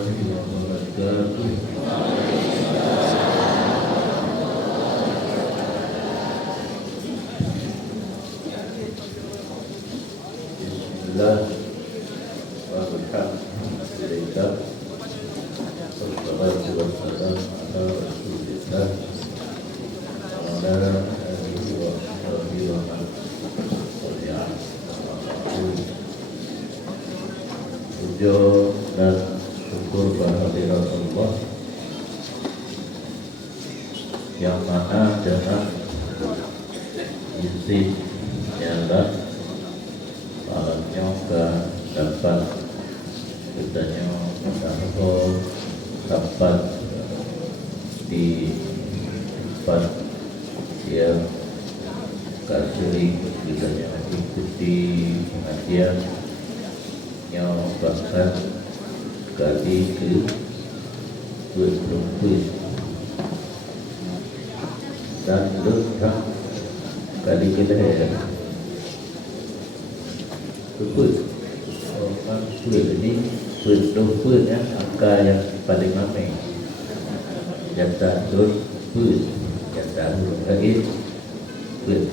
Bismillah wa alhamdulillah wassalatu wassalamu ala rasulillah wa ala alihi wa sahbihi wa man tabi'ahum. Puja dan syukur kehadirat Allah yang mana dengan izin Allah nyoga dapat kita dapat di tempat yang kasih kita ikuti pengajian yang bahkan kali ke 20 dan lebih kali kita orang sulit ini sulit ya angka yang paling ramai jasa sulit jasa lagi sulit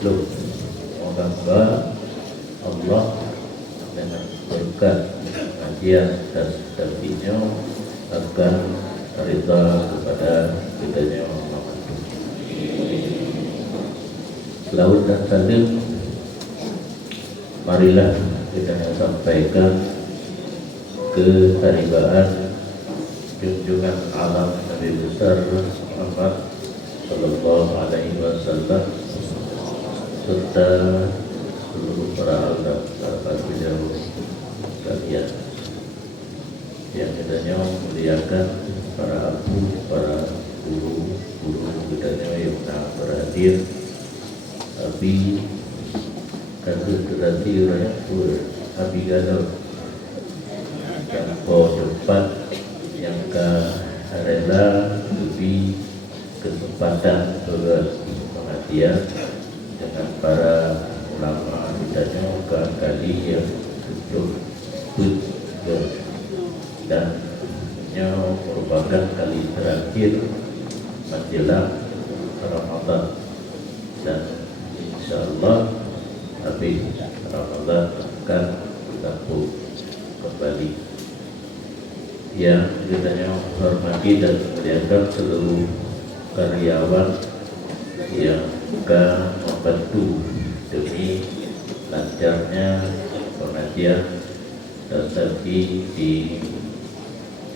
orang Allah dengan berkat kajian dan terbinya akan rida kepada kitanya laut dan salim. Marilah kita sampaikan keharibaan junjungan alam Nabi besar Muhammad Sallallahu Alaihi Wasallam serta seluruh para ulama para beliau sekalian yang kitanya muliakan para abu, para guru kitanya yang berhadir, tapi kasus terhati rakyat pun habis galau yang depan yang ke rela lebih kesempatan pengajian dengan para ulama kitanya kali yang untuk dan merupakan kali terakhir menjelang Ramadan dan insyaallah habis Ramadan akan berlaku kembali. Yang kitanya hormati dan memuliakan seluruh karyawan yang akan membantu demi lancarnya pengajian terjadi di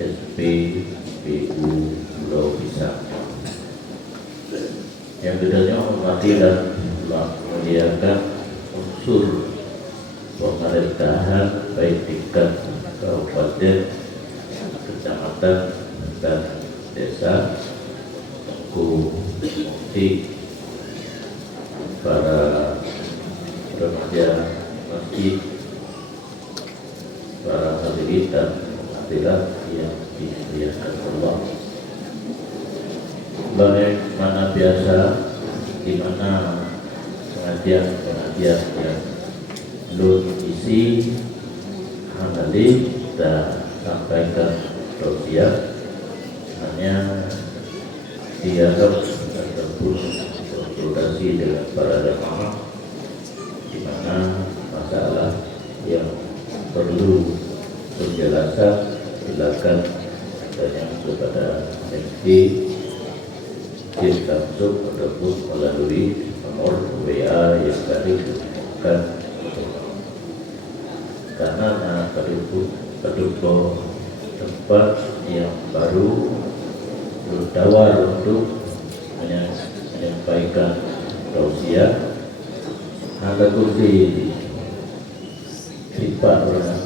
SPBU Pulau Pisang. Yang kitanya hormati dan memuliakan unsur pemerintahan baik tingkat kabupaten, kecamatan dan desa, mufti, para remaja masjid, para hadirin dan hadirat yang dimuliakan Allah. Bagaimana biasa di mana pengajian yang belum isi handali dan sampaikan tausiah hanya dialog ataupun konsultasi dengan para jamaah di mana masalah yang perlu penjelasan silakan tanya kepada MC langsung ataupun melalui nomor WA yang tadi disebutkan, karena penduduk tempat yang baru bertawar untuk menyampaikan tausiah ada kursi sifat orang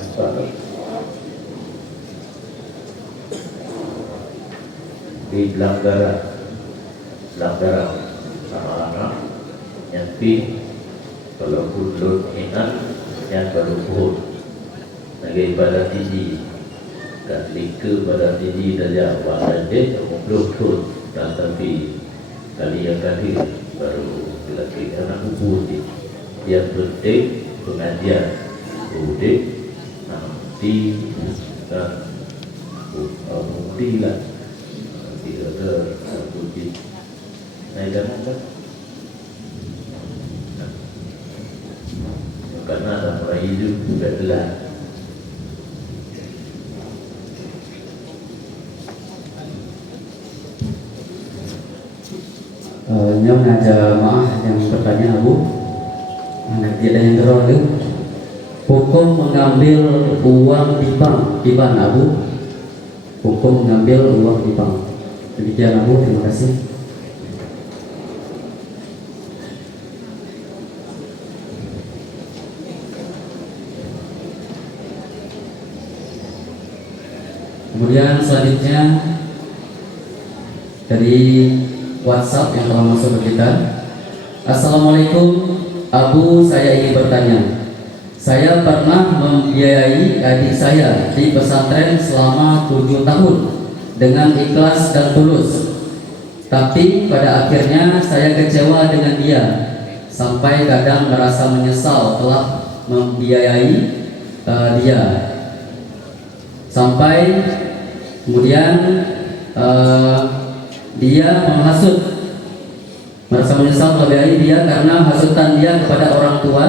di pelanggaran sama-sama nyapi kalau kulun ingat yang baru pun lagi pada tinggi dan lika pada tinggi dari awal dan dia belum pun dan tapi kali yang tadi baru lagi karena hubung yang penting pengajian udik nanti dan roti lah dia ada roti naik dan apa karena ada mulai hidup juga telah Nyaw na jamaah yang bertanya Abu, anak dia yang terlalu hukum mengambil uang di bank, Abu, hukum mengambil uang di bank. Demikian Abu, terima kasih. Kemudian selanjutnya dari WhatsApp yang telah masuk ke kita. Assalamualaikum Abu, saya ingin bertanya. Saya pernah membiayai adik saya di pesantren selama 7 tahun dengan ikhlas dan tulus. Tapi pada akhirnya saya kecewa dengan dia, sampai kadang merasa menyesal telah membiayai dia. Sampai kemudian dia menghasut, merasa menyesal membiayai dia karena hasutan dia kepada orang tua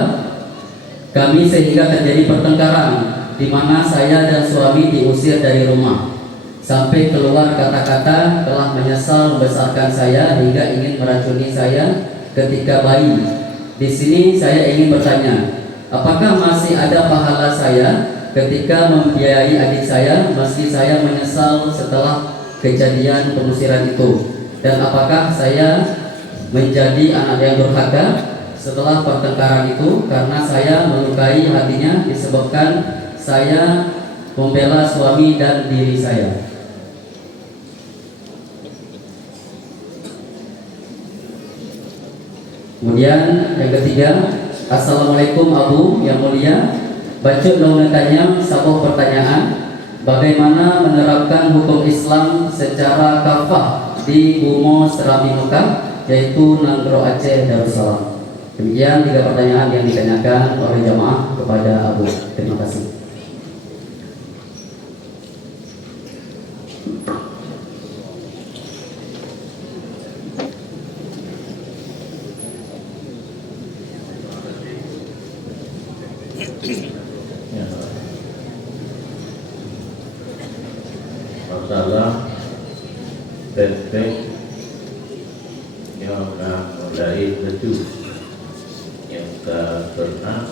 kami, sehingga terjadi pertengkaran di mana saya dan suami diusir dari rumah, sampai keluar kata-kata telah menyesal membesarkan saya hingga ingin meracuni saya ketika bayi. Di sini saya ingin bertanya, apakah masih ada pahala saya ketika membiayai adik saya meski saya menyesal setelah kejadian pengusiran itu, dan apakah saya menjadi anak yang durhaka setelah pertengkaran itu karena saya melukai hatinya disebabkan saya membela suami dan diri saya. Kemudian yang ketiga, Assalamualaikum Abu yang mulia, bacot dong tanya sebuah pertanyaan, bagaimana menerapkan hukum Islam secara kafah di Bumo Serabi Mekah, yaitu Nanggro Aceh Darussalam. Demikian 3 pertanyaan yang ditanyakan oleh jamaah kepada Abu. Terima kasih. Masalah benteng yang mulai betul yang tak pernah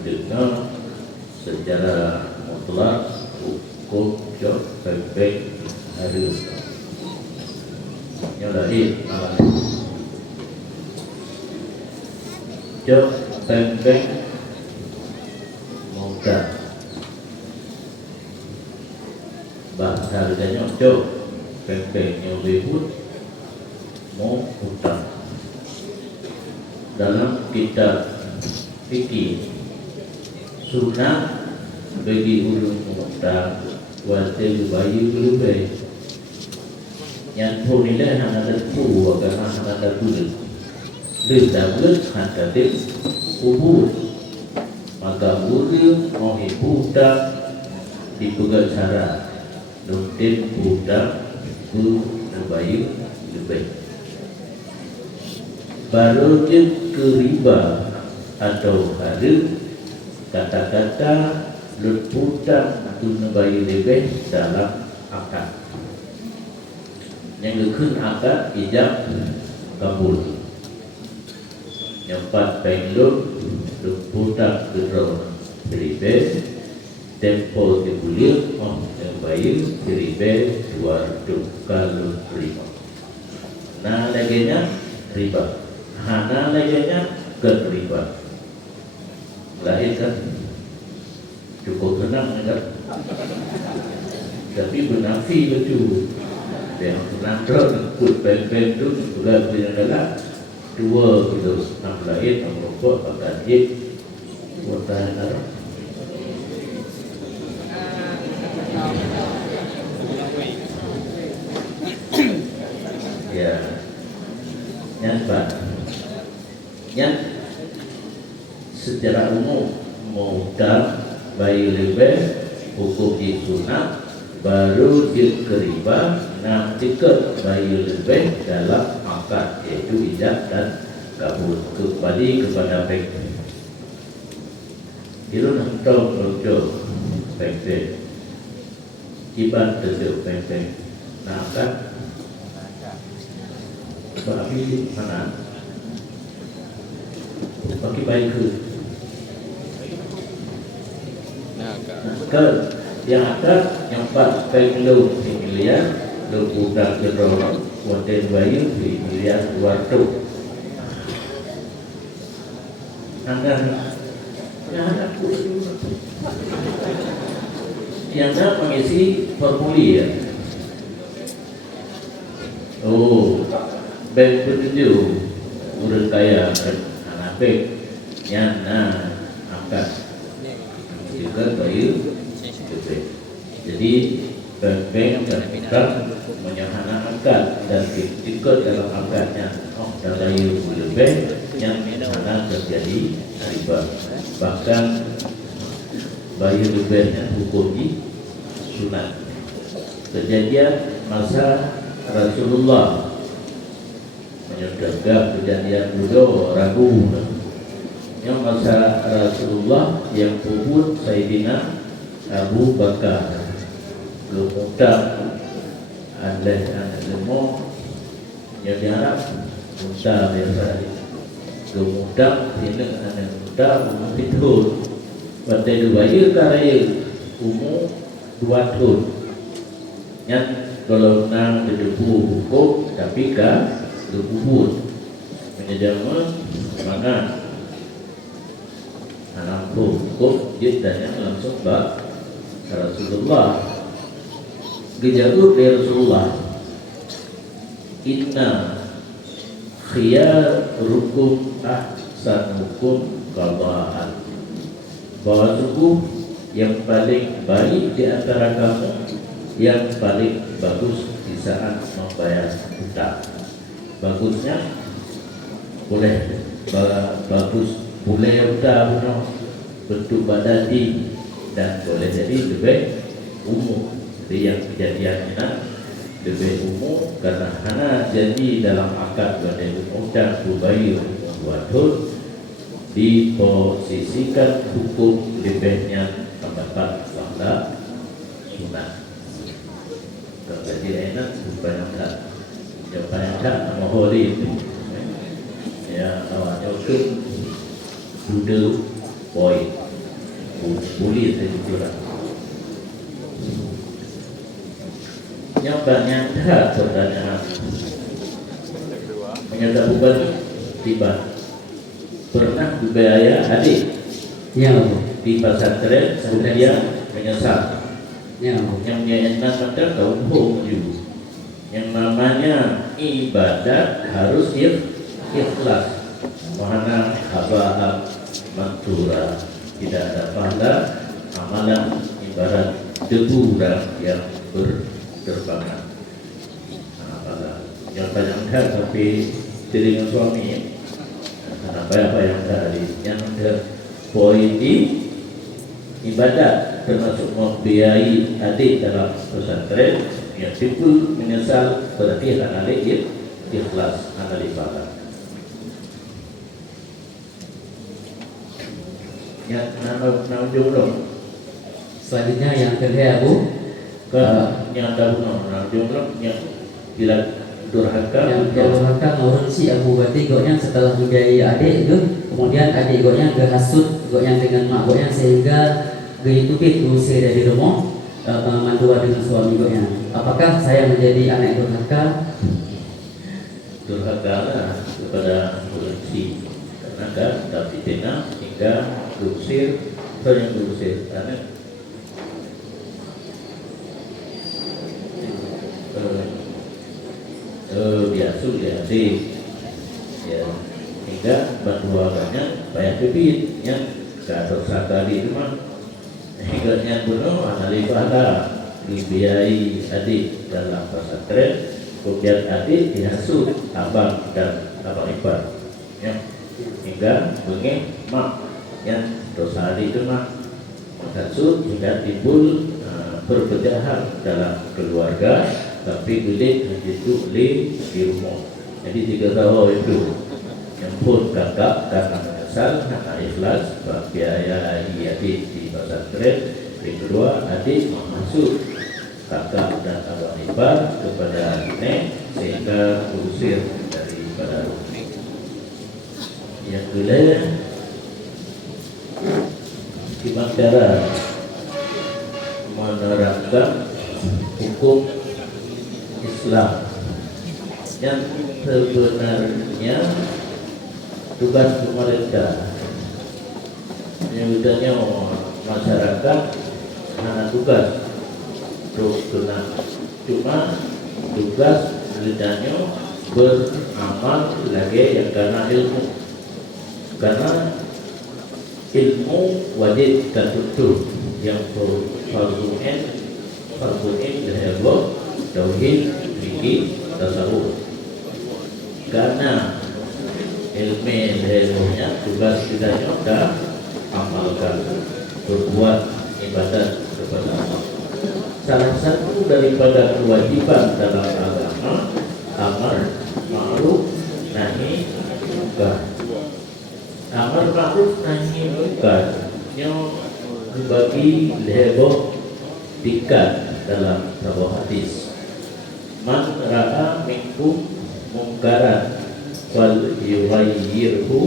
dengar secara mutlak hukum job benteng harus yang lain job benteng mudah bahasa harganya jauh bentengnya lebih mau utang dalam kitab fikih sunnah bagi ulun utang wasil bayi lebih yang pun ini hanya ada dua karena hanya ada dua ledakan hanya ada kubur maka ulun mau utang dipegang cara Nudin budak bu bayu lebih baru ke riba atau ada kata-kata lut budak tu bayu lebih dalam akad yang lekun akad ijab kabul yang 4 penlut lut budak kedua lebih tempo dibulir yang baik riba 2 kalau riba. Nah laginya riba, hana laginya ke riba. Lain kan cukup tenang kan? Tapi benafi betul. Yang penantron put pen tu juga punya adalah 2 kilo lain merokok pakai jip buatan arah. Ya, nyata, secara umum mudah bayi lebih hukum di sunnah baru diterima enam tiket bayi lebih dalam akad, yaitu ijab dan kabul. Kembali kepada bank. Itu untuk bank iban terjauh bank. Nah kan bagi mana bagi baik ke yang ada yang 4 miliar lebudak jerong konten bayi di miliar 200 anda yang ada yang ada mengisi formulir. Oh, bank begitu urut kaya anak bank yang angkat juga bayi. Jadi bank dan bank menyahana angkat dan ikut dalam angkatnya dan bayi lebih yang mana terjadi riba, bahkan bayi lebihnya hukum di sunat. Kejadian masa Rasulullah menyebutkan kejadian dulu Rabu yang masa Rasulullah yang puput Sayyidina Abu Bakar kemudian anak lemo yang diharap muda biasa kemudian ini anak muda umur itu pada dua karya umur 2 tahun yang kalau nang debu hukum tapi ka debu menyedama mana anak hukum dia tanya langsung bak Rasulullah dijawab dari Rasulullah, inna khiyarukum ahsanukum qada'an, bahwa suku yang paling baik di antara kamu yang paling bagus di saat membayar hutang. Bagusnya boleh bagus boleh hutang bentuk badati dan boleh jadi lebih umum. Jadi yang kejadiannya lebih umum karena hana jadi dalam akad badai umum dan bayi umum 2 tahun diposisikan hukum lebihnya pendapat pada sunat. Jadi enak banyak nama holy itu ya awalnya itu budel boy bully itu juga yang banyak pertanyaan menyatakan tiba pernah dibayar adik ya di pesantren kemudian menyesal ya yang enak ada kaum juga yang namanya ibadat harus ikhlas wahana haba'ab mantura, tidak ada pahala amalan ibarat debu yang berterbangan. Yang banyak hal tapi dengan suami apa yang tadi yang poin di ibadat termasuk membiayai adik dalam pesantren yang timbul menyesal berarti anak ikhlas anak ibadah. Yang nama jodoh. Selanjutnya yang kedua Bu, yang nama jodoh yang tidak durhaka. Yang durhaka ngurun si Abu Bati goknya setelah membiayai adik itu, kemudian adik goknya gehasut goknya dengan mak goknya sehingga geitupit usir dari rumah mandua dengan suami goknya. Apakah saya menjadi anak durhaka? Durhaka kepada polisi karena tapi tena hingga diusir atau yang diusir karena biasa diadik ya hingga bantuannya banyak bibit yang gak tersangka di rumah hingga yang penuh analisa dibiayai adik dalam pesantren, kemudian adik dihasut abang dan abang ipar, ya hingga begini mak yang dosa adik itu mak menghasut hingga timbul perpecahan dalam keluarga, tapi boleh itu di rumah. Jadi 3 tahun itu yang pun kakak karena menyesal, anak ikhlas biaya adik di pesantren. Yang kedua, adik masuk kakak dan abang ipar kepada nenek sehingga usir daripada rumah. Yang kedua, gimana cara menerapkan hukum Islam yang sebenarnya tugas pemerintah. Yang bedanya masyarakat hanya tugas kena, cuma tugas bedanya beramal lagi yang karena ilmu. Karena ilmu wajib dan tutup yang fardu'in dari Allah, tauhid, fikih, tasawuf. Karena ilmu ilmunya tugas kita dah amalkan, berbuat ibadat kepada Allah. Salah satu daripada kewajiban dalam agama amar ma'ruf nahi munkar. Amar ma'ruf nahi munkar yang dibagi heboh tingkat dalam sebuah hadis. Man ra'a minkum mungkaran fal yughayyirhu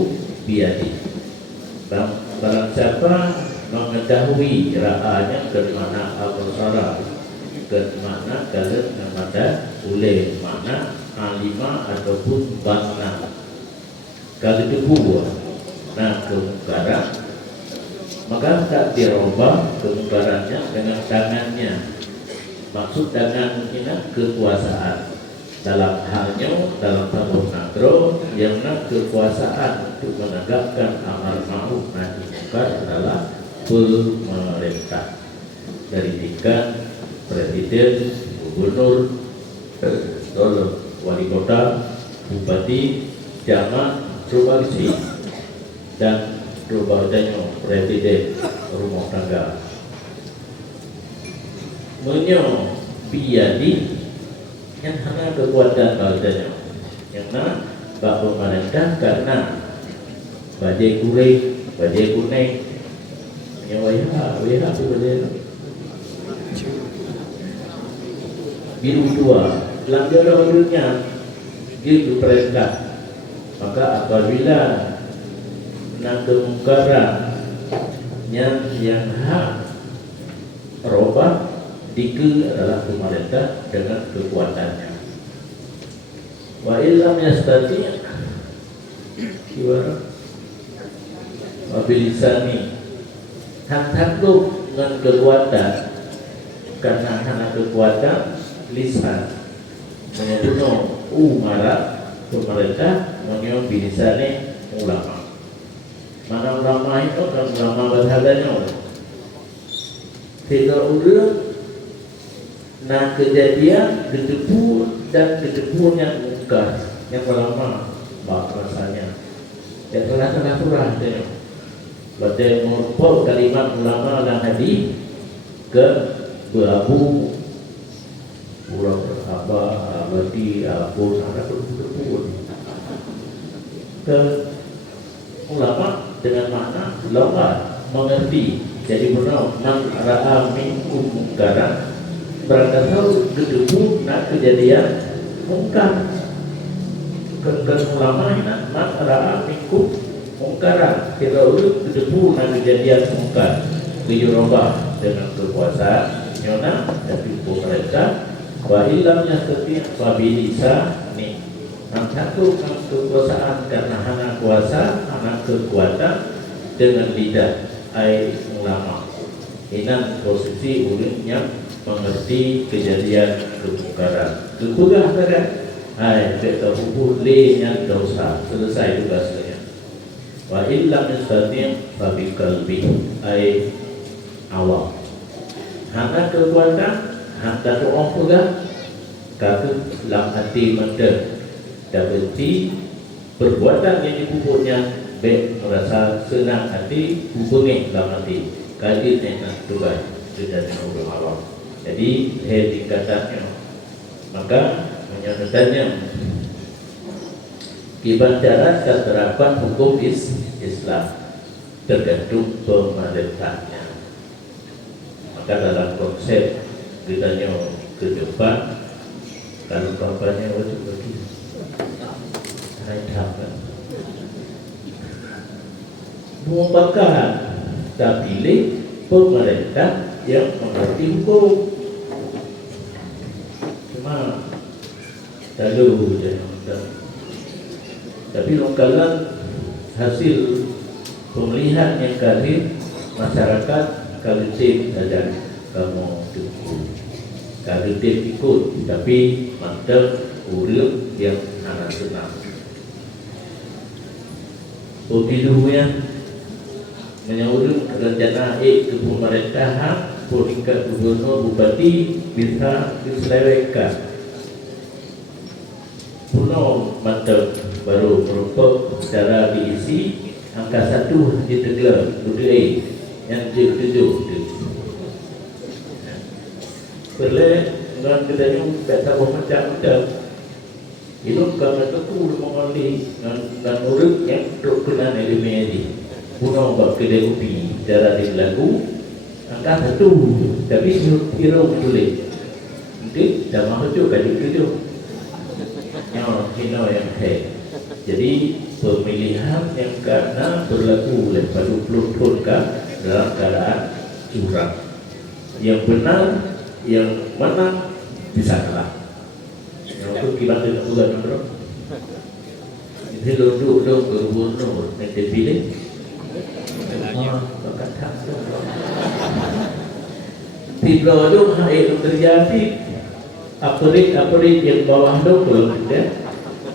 biyadi. Barang siapa mengetahui ra'anya ke mana absara, ke mana kalian kepada boleh mana alima ataupun bana kalau itu nah kemungkaran, maka tak dirubah kemungkarannya dengan tangannya. Maksud dengan ini kekuasaan. Dalam halnya dalam tabur nakro yang nak kekuasaan untuk menegakkan amar ma'ruf nahi munkar adalah pemerintah dari tingkat presiden, gubernur, wali kota, bupati, camat, bupati dan berbagai presiden rumah tangga. Menyo biadi yang hanya kekuatan bahasanya yang nak bak pemerintah karena bajai kuning, bajai kuning yang wayah tu bajai biru tua belanja orang birunya gitu perintah. Maka apabila nak kemungkaran yang hak robah dike adalah pemerintah dengan kekuatannya. Wa illam yastati kiwara wa bilisani hak-hakku dengan kekuatan karena hanya kekuatan lisan menyebuno umara pemerintah menyo bilisani ulama. Mana ulama itu kan ulama berhadanya tidak udah. Nah kejadian gedebur dan gedeburnya munkar yang lama bak rasanya dan salah surah dia badai merupau kalimat ulama dan hadis ke berabu pulau bersabar abadi abun ada gedebur ke ulama dengan makna ulama mengerti. Jadi benar man ra'a minkum munkaran berangkat tahu gedebur nak kejadian mungkar ke ulama nak man ra'a minkum mungkaran kita urut gedebur nak kejadian mungkar diurubah dengan kekuasaan nyona dari pemerintah wa illam yastati fa bilisa ni yang satu kekuasaan karena hanya kuasa hanya kekuatan dengan lidah ai ulama inan posisi ulunnya mengerti kejadian kemungkaran. Kepegah kan? Hai, kita hubur le yang dosa selesai tugasnya. Wa illam yastati' fa bi qalbi ai awam. Hanya kekuatan, hanya doa pegang, kaki dalam hati mendek. Dan berarti perbuatan yang dibubuhnya baik merasa senang hati hubungi dalam hati. Kali dengan tugas kejadian Allah. Jadi tingkatannya. Maka menyatakannya kibarat keterapan hukum Islam tergantung pemerintahnya. Maka dalam konsep kitanya ke depan, kalau bapaknya wajib bagi naik kan merupakan tak pilih pemerintah yang mengerti hukum. Cuma lalu tapi kalau hasil pemilihan yang kali masyarakat kalau tim saja kamu ikut, kalau tim ikut, tapi mantap urut yang anak senang. Begitu menyuruh rencana ke pemerintahan, tingkat gubernur, bupati bisa diselewengkan. Pulau mantap baru merupakan secara diisi angka 1 di Tegelam, budaya yang tujuh. Boleh dengan kedainya kata macam-macam. Itu karena itu mengalami dan urut yang terkenal di media. Pulau bab kedai kopi cara dilaku angka 1, tapi hero boleh. Nanti dah mahu juga itu. Yang jadi pemilihan yang karena berlaku oleh 20 tahun dalam keadaan curang. Yang benar, yang mana bisa kalah. Yang itu kita tidak bukan bro. Jadi duduk gubernur nanti pilih. Tiga itu yang terjadi. Aprik yang bawah itu belum ada.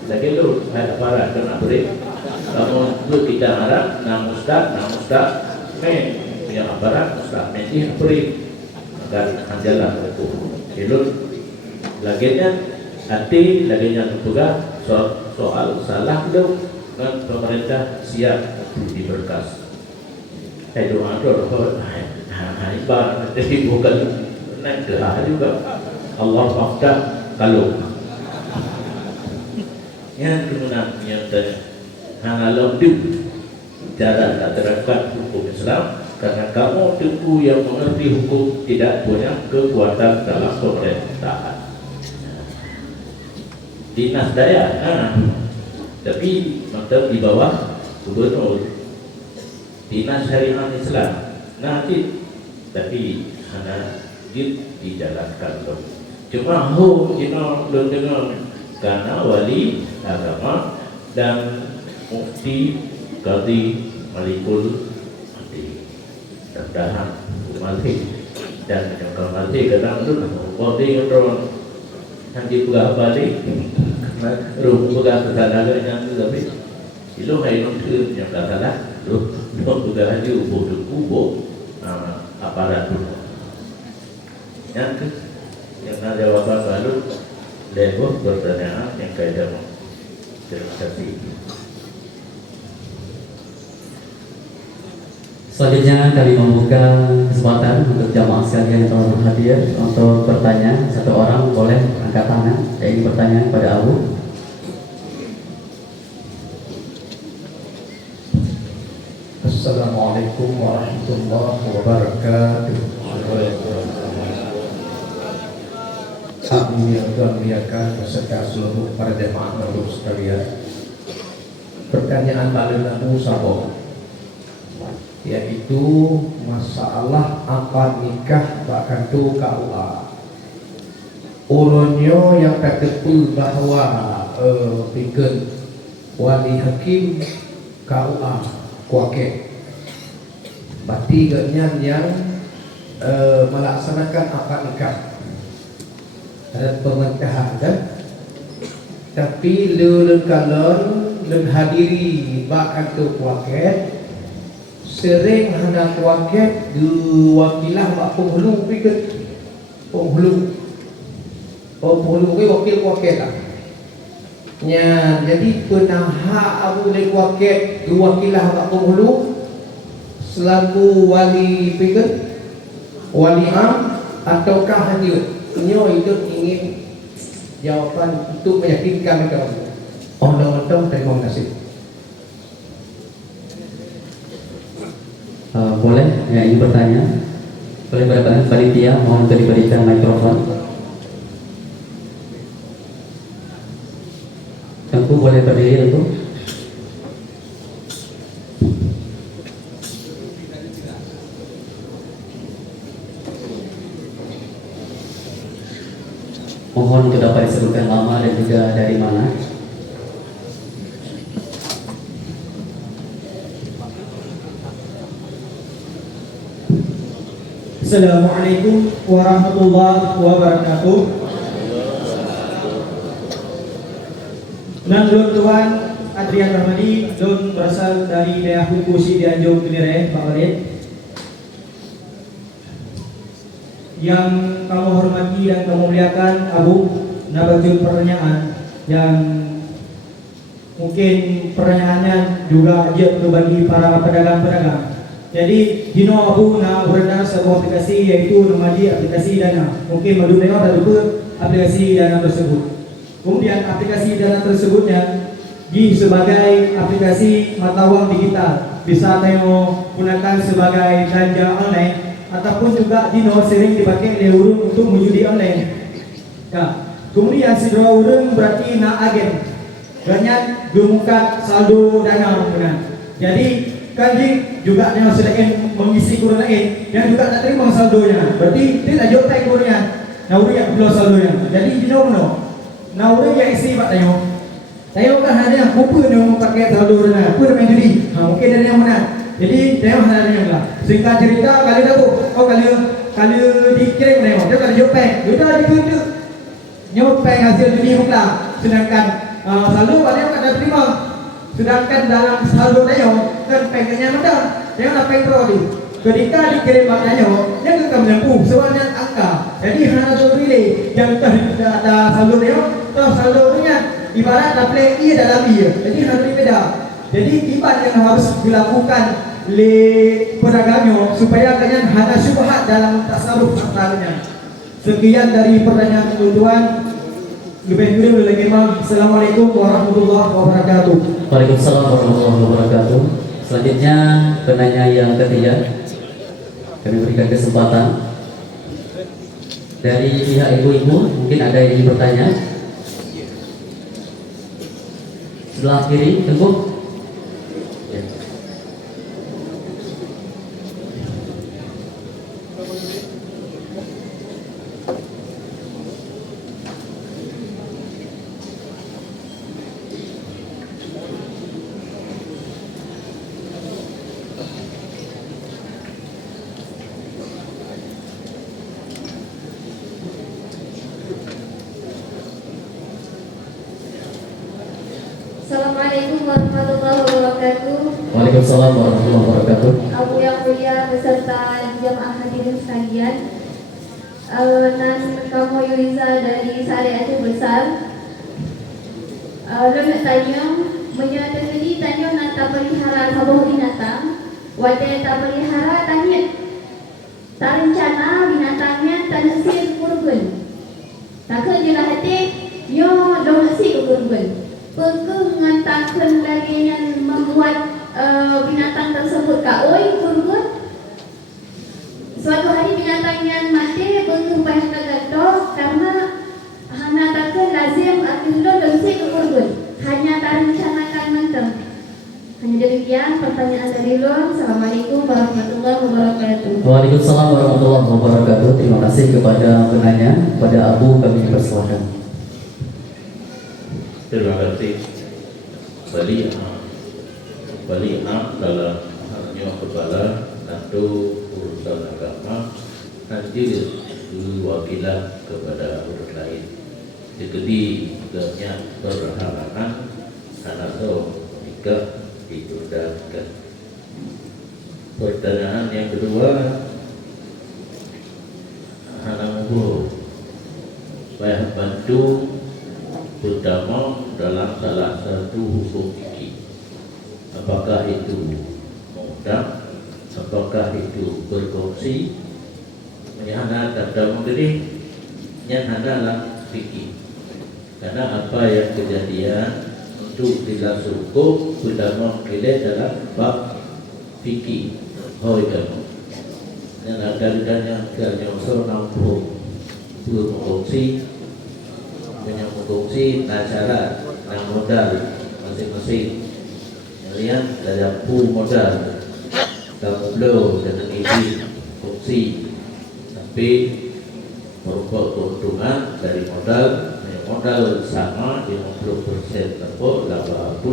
Lagi itu ada para kan aprik. Kamu itu kita harap namustak yang aparat mustak ini aprik akan anjalan itu. Itu laginya hati laginya juga soal salah itu kan pemerintah siap diberkas. Itu ada hebat jadi bukan naik juga. Allah maafkan kalau yang kemudian yang hangalam itu cara tak terangkat hukum Islam karena kamu tentu yang mengerti hukum tidak punya kekuatan dalam pemerintahan. Dinas daya, tapi mantap di bawah gubernur. Dinas Syariah Islam, nanti tapi hanya dijalankan loh. Cuma belum dengar karena wali agama dan mufti qadhi malikul dan mati dan kalau mati kadang itu qadhi orang nanti pegawai balik rumah pegawai kesadaran yang tapi itu hai nonton yang salah lu pegawai haji ubur aparat yang ada jawaban baru level pertanyaan yang kaidah terima kasih. Selanjutnya kami membuka kesempatan untuk jamaah sekalian yang telah hadir untuk bertanya. Satu orang boleh angkat tangan. Saya ingin bertanya kepada Abu. Assalamualaikum warahmatullahi wabarakatuh. Kami yang Tuhan muliakan beserta seluruh para jemaah Nurul sekalian. Pertanyaan paling aku sabo, yaitu masalah apa nikah bahkan tu KUA. Ulunyo yang tak tepu bahwa bikin wali hakim KUA kuake. Berarti ganyan yang melaksanakan akad nikah ada pemerintahan kan, tapi lelengkalan dan hadiri bak atau kuaket sering hendak kuaket wakilah bak penghulu pikir penghulu wakil kuaket lah nya, jadi penahak abu le kuaket wakilah bak penghulu selaku wali pikir wali am ataukah hanya itu ingin jawaban untuk meyakinkan kamu? Ondong-ondong terima kasih. Boleh yang ingin bertanya, boleh bertanya panitia, mohon untuk diberikan mikrofon. Tengku boleh berdiri Tengku. Mohon untuk dapat disebutkan nama dan juga dari mana. Assalamualaikum warahmatullahi wabarakatuh. Nang Tuan Adrian Rahmadi, don berasal dari daerah Hukusi di Anjung Kelire, Pak Walid. Yang kamu hormati dan kamu muliakan, Abu, nabajul pertanyaan yang mungkin pertanyaannya juga ajak bagi para pedagang-pedagang. Jadi Dino Abu nak beredar sebuah aplikasi yaitu namanya aplikasi Dana. Mungkin madu tengok ada lupa aplikasi Dana tersebut. Kemudian aplikasi Dana tersebutnya di sebagai aplikasi mata wang digital. Bisa tengok gunakan sebagai belanja online ataupun juga Dino sering dipakai oleh urung untuk menjudi online. Ya. Kemudian si dua urung berarti nak agen. Banyak diumumkan saldo Dana mungkin. Jadi kanji juga yang sedang mengisi kurun lain yang juga tak terima saldonya, berarti dia tak jauh tak kurunnya, nauri yang belum saldonya. Jadi di mana? Nauri yang isi pak tayo kan hanya kupu yang pakai saldo dana, kupu yang judi, mungkin dari yang mana? Jadi tayo hanya yang lah. Singkat cerita kali dah kali dikirim nih, dia kali jopeng, sudah dikirim nyopeng hasil judi muka, sedangkan saldo pada tak terima. Sedangkan dalam saldo tayo kan pengennya mudah, dia nak pengro di. Ketika dikirim maknanya, dia akan menempuh sebanyak angka. Jadi hanya pilih yang ada saldo tayo, atau saldo nya ibarat dapat ia dalam ia. Jadi harus beda. Jadi ibarat yang harus dilakukan oleh pedagangnya supaya kalian hanya syubhat dalam tasarruf hartanya. Sekian dari pertanyaan tuan. Lebih dulu lagi Imam. Assalamualaikum warahmatullahi wabarakatuh. Waalaikumsalam warahmatullahi wabarakatuh. Selanjutnya penanya yang ketiga, kami berikan kesempatan dari pihak ibu-ibu, mungkin ada yang ingin bertanya. Sebelah kiri, Tengku. Ya. Assalamualaikum warahmatullahi wabarakatuh. Waalaikumsalam warahmatullahi wabarakatuh. Abu yang mulia beserta jemaah hadirin sekalian. Dan kamu Yuriza dari Syariatul Besar. Nak tanya, menyatakan tanya nak tak pelihara sebuah binatang. Wajah tak pelihara tanya. Tak rencana binatangnya tak nasir kurban. Takkan dia hati, yo dong nasir kurban. Pekeh mengatakan lagi yang membuat binatang tersebut kaoi kurban. Suatu hari binatang yang mati pekeh payah kagato karena hanya takkan lazim akhirnya dosi ke kurban. Hanya tak rencanakan menteng. Hanya demikian pertanyaan dari luar. Assalamualaikum warahmatullahi wabarakatuh. Waalaikumsalam warahmatullahi wabarakatuh. Terima kasih kepada penanya, kepada Abu kami persilakan. Terima kasih. Beliau dalam halnya kepala atau urusan agama nanti diwakilan kepada urus lain. Jadi banyak berhalangan karena nikah ditundangkan. Pertanyaan yang kedua, anak muda supaya bantu terutama dalam salah satu hukum fikih. Apakah itu mudah? Apakah itu berkongsi? menyana dan ini yang adalah fikih. Karena apa yang kejadian untuk jelas hukum sudah mengkilai dalam bab fikih. Oh itu. Yang ada yang seorang berfungsi menyambungsi acara yang modal masing-masing. Kalian ada modal kamu belum dengan ini fungsi, tapi merupakan keuntungan dari modal sama 50% tapos 50%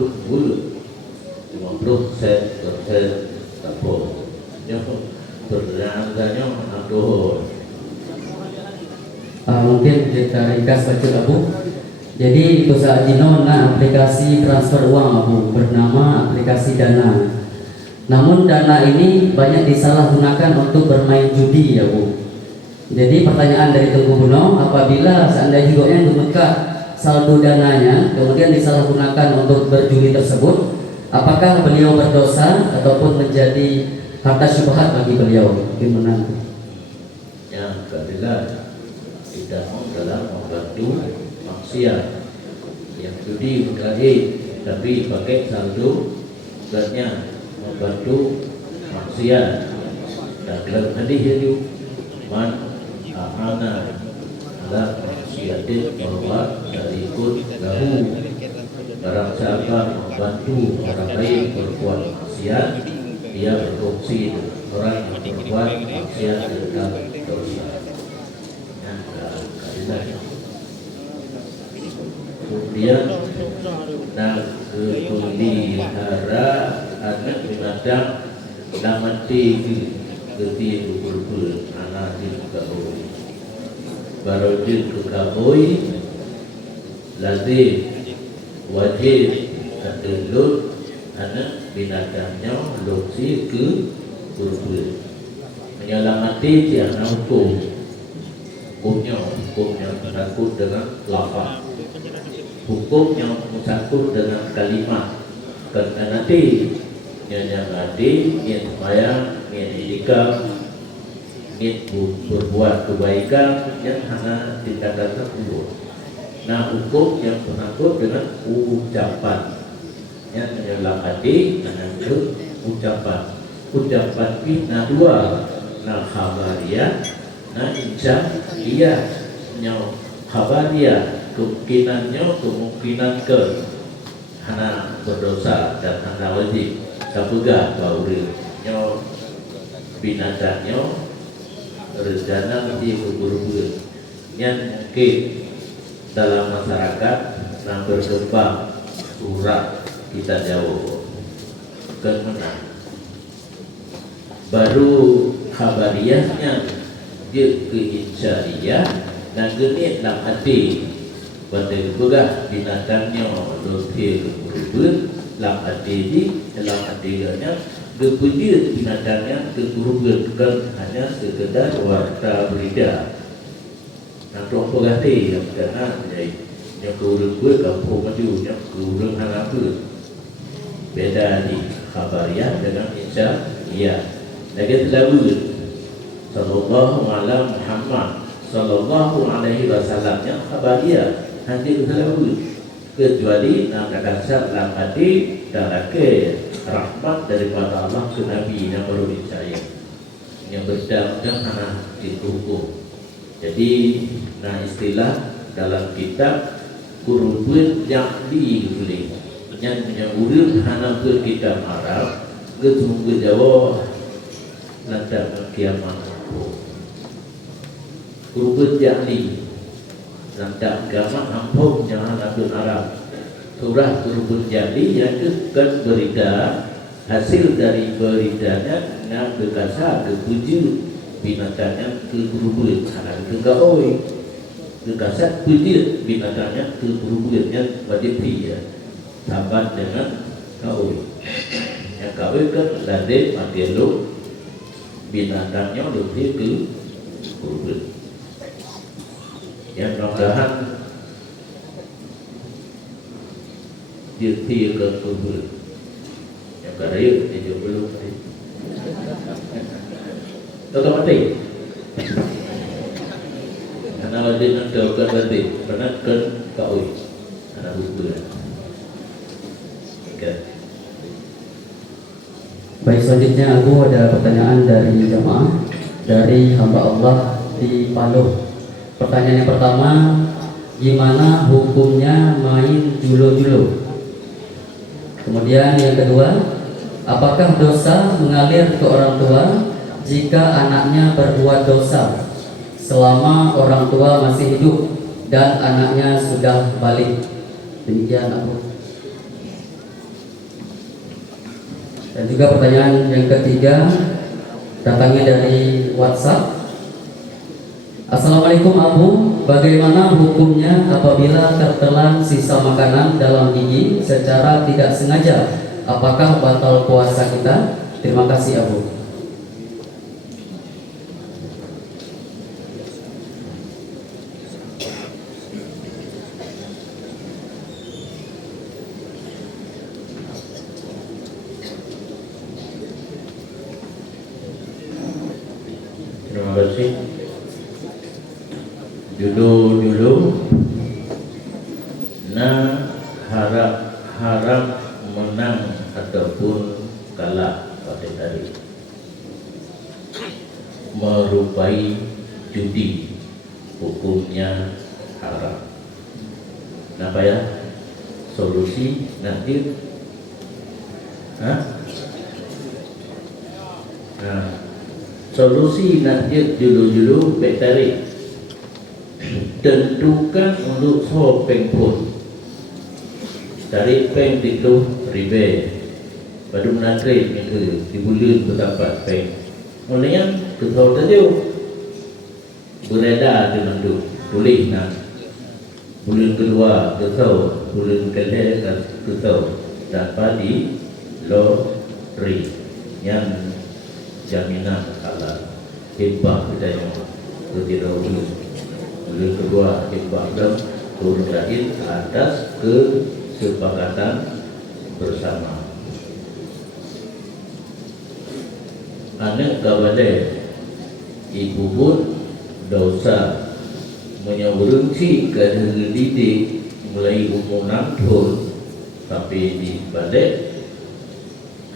tapos yang berangkanya aduh. Mungkin kita ringkas baca Abu. Jadi itu saat Jinona aplikasi transfer uang Abu bernama aplikasi Dana. Namun Dana ini banyak disalahgunakan untuk bermain judi ya Bu. Jadi pertanyaan dari Tengku Buno, apabila seandainya juga yang gemekat saldo dananya kemudian disalahgunakan untuk berjudi tersebut, apakah beliau berdosa ataupun menjadi harta syubhat bagi beliau? Gimana? Yang keadilan tidak dalam membantu maksiat yang judi berkali tapi pakai saldo bukannya membantu maksiat. Dan dalam hadis itu man ahana ala maksiatin bahwa dari ikut lahu, barang siapa membantu orang lain berbuat maksiat dia berfungsi orang yang berbuat maksiat dengan dosa. Kemudian nak pelihara anak binatang namati keti berbul anak di kaboi baru di kaboi lazim wajib adalah anak binatangnya loksi ke berbul menyelamati tiada hukumnya menakut dengan lafaz, hukum yang mencakup dengan kalimat. Karena nanti yang ada niat sembahyang, niat itikaf, niat berbuat kebaikan yang hanya dikatakan dulu. Nah hukum yang menakut dengan ucapan yang dalam hati dan itu ucapan ini dua, nah khabariyah, nah insya dia nyaw khabariyah kemungkinan ke hana berdosa dan hana wajib kapega bauri nyaw binatangnya rencana nanti berburu yang mungkin dalam masyarakat yang berkembang surat kita jauh kemana baru khabariyahnya dia ke insya'iyah dan genit dalam hati pada begah binatangnya lebih berubah dalam hati ini dalam hatinya berpuji binatangnya berubah bukan hanya sekedar warta berida nah tuan pegati yang berkenaan yang berubah kampung maju yang berubah halaman beda di khabariyah dengan insya'iyah lagi terlalu sallallahu ala Muhammad sallallahu alaihi wasallam yang khabariyah hanya terlalu kecuali nak kasar dalam hati dan ke rahmat daripada Allah ke Nabi yang baru dicaya yang berdasarkan hana hukum. Jadi nah istilah dalam kitab kurubun yang diulis yang menyebut hana kitab Arab ketemu Jawa lantar kiamat kurubun jahli lantar agama ampun jangan Abdul Arab surah kurubun jahli yang itu kan berita hasil dari beritanya yang berkasa kepuji binatangnya ke kurubun anak itu gaoi berkasa puji binatangnya ke kurubun yang wajib dia sahabat dengan gaoi yang gaoi kan ladek matielo binatangnya lebih ke kurubun yang mudah-mudahan dirti ke kurubun yang karya dia belum tadi. Tetap mati. jawabkan balik pernah kan kau anak buku okay. Baik, selanjutnya Abu ada pertanyaan dari jemaah dari hamba Allah di Palu. Pertanyaan yang pertama, gimana hukumnya main julo-julo? Kemudian yang kedua, apakah dosa mengalir ke orang tua jika anaknya berbuat dosa selama orang tua masih hidup dan anaknya sudah balik? Demikian Abu. Dan juga pertanyaan yang ketiga datangnya dari WhatsApp. Assalamualaikum Abu, bagaimana hukumnya apabila tertelan sisa makanan dalam gigi secara tidak sengaja? Apakah batal puasa kita? Terima kasih Abu. Terima kasih. Dulu harap menang ataupun kalah pada tadi merupai judi, hukumnya haram. Kenapa ya? Solusi nanti solusi nanti dulu baik tentukan untuk sopeng pun dari peng itu ribe baru menatrik itu dibulir berdapat peng mulanya ketau saja bereda dengan itu boleh nak bulan kedua ketau bulan ketiga ketau dapat di loteri yang jaminan halal hibah kita yang bertirau bulan kedua hibah dan turun lahir atas kesepakatan bersama. Anak kepada ibu pun dosa menyeberangsi ke didik mulai umur 6 tahun tapi di balik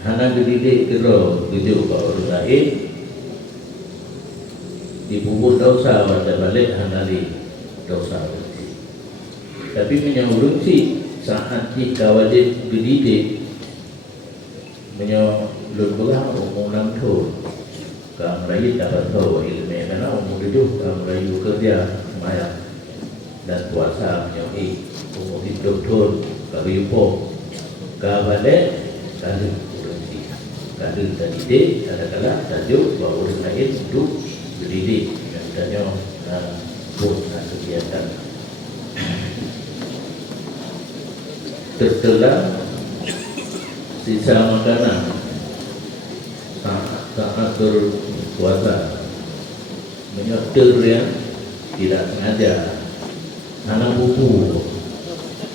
hana didik kira tujuh baru lahir dibubur dosa pada balik hanali dosa tapi menyeberangsi saat jika wajib didik menyelurkan umur 6 tahun kang rayu dapat tahu ilmu mana umur 7 kang rayu kerja maya dan puasa menyoi umur 7 tahun kalau yupo kabade kali berhenti kali didik kadang-kadang tajuk bahawa orang lain untuk berdidik dan tanya buat kegiatan tertelan sisa makanan saat berpuasa menyetir yang tidak sengaja anak buku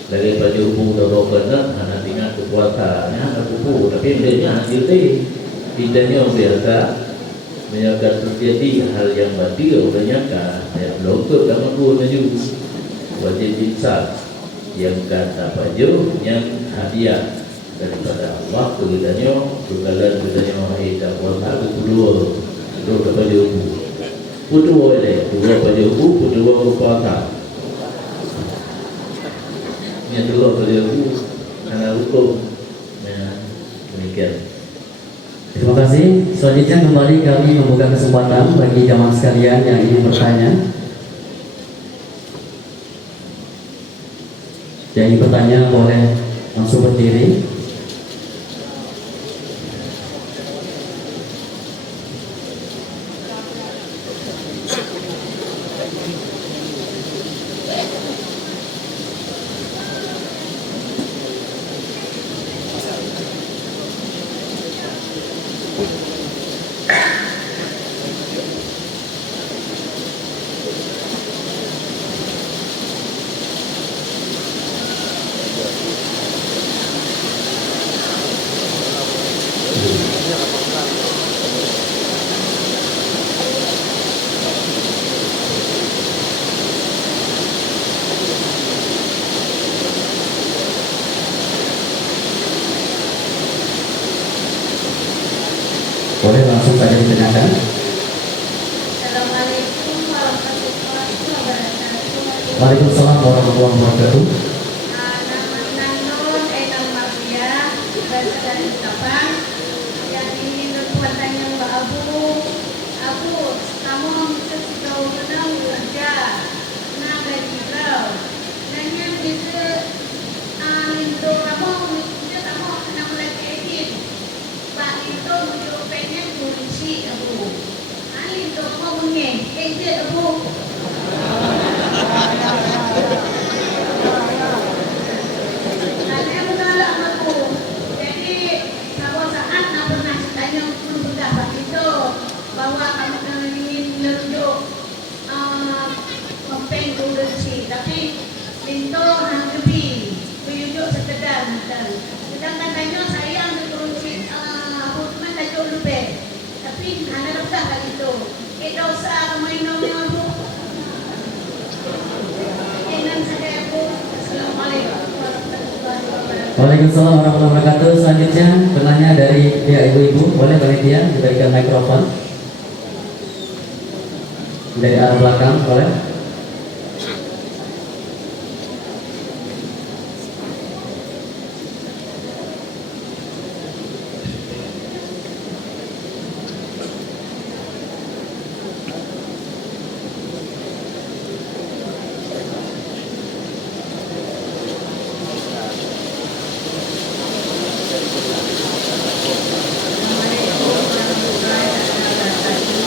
dari baju buku dorong kena anak tinggal berpuasa anak buku tapi dia hasil tidaknya biasa menyangka terjadi hal yang batil menyangka yang blokir dalam dua maju wajib insaf yang kata baju yang hadiah daripada Allah kemudiannya kemudian kita puasa kedua baju kedua dua baju kedua puasa yang dua baju karena hukum demikian. Terima kasih. Selanjutnya kembali kami membuka kesempatan bagi jamaah sekalian yang ingin bertanya. Yang ingin bertanya boleh langsung berdiri. saja ditanyakan. Assalamualaikum warahmatullahi wabarakatuh. Waalaikumsalam warahmatullahi wabarakatuh. Nama Nandun Enam Mafia berasal dari Sabang. Yang ingin tuan tanya Mbak Abu, kamu ketika pernah bekerja, pernah gaji kau, dan yang bisa itu kamu pernah mulai edit. Pak itu muncul pengen polisi Abu. Itu kamu mungkin edit Abu. Saya menolak aku. Jadi kalau saat nak pernah tanya pun pendapat itu bahwa kamu ingin merujuk campaign korupsi, tapi pintu hang lebih merujuk sekedar misal. Sedangkan tanya saya ambil korupsi aku cuma tajuk lebih, tapi hanya lepas lagi itu. Kita usah mainnya aku. Dengan saya aku. Assalamualaikum. Waalaikumsalam warahmatullahi wabarakatuh. Selanjutnya penanya dari pihak ibu-ibu, boleh panitia diberikan mikrofon dari arah belakang, boleh.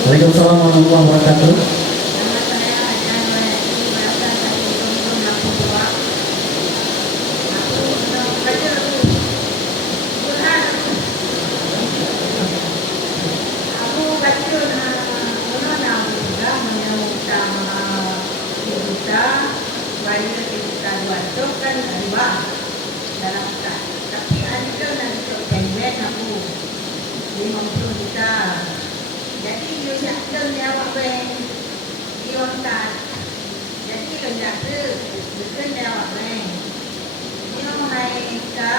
Waalaikumsalam warahmatullahi wabarakatuh. Nama saya Ajan Wahyudi, berasal dari Kampung Papua. Aku sudah belajar Quran. Aku baca Quran juga menyebutkan kita bahaya kita dua itu kan riba dalam Quran. Tapi ada nanti pendek aku 50 juta. Jadi dia awak bank diangkat. Jadi kerja tu bukan dia awak bank. Dia mengenai kita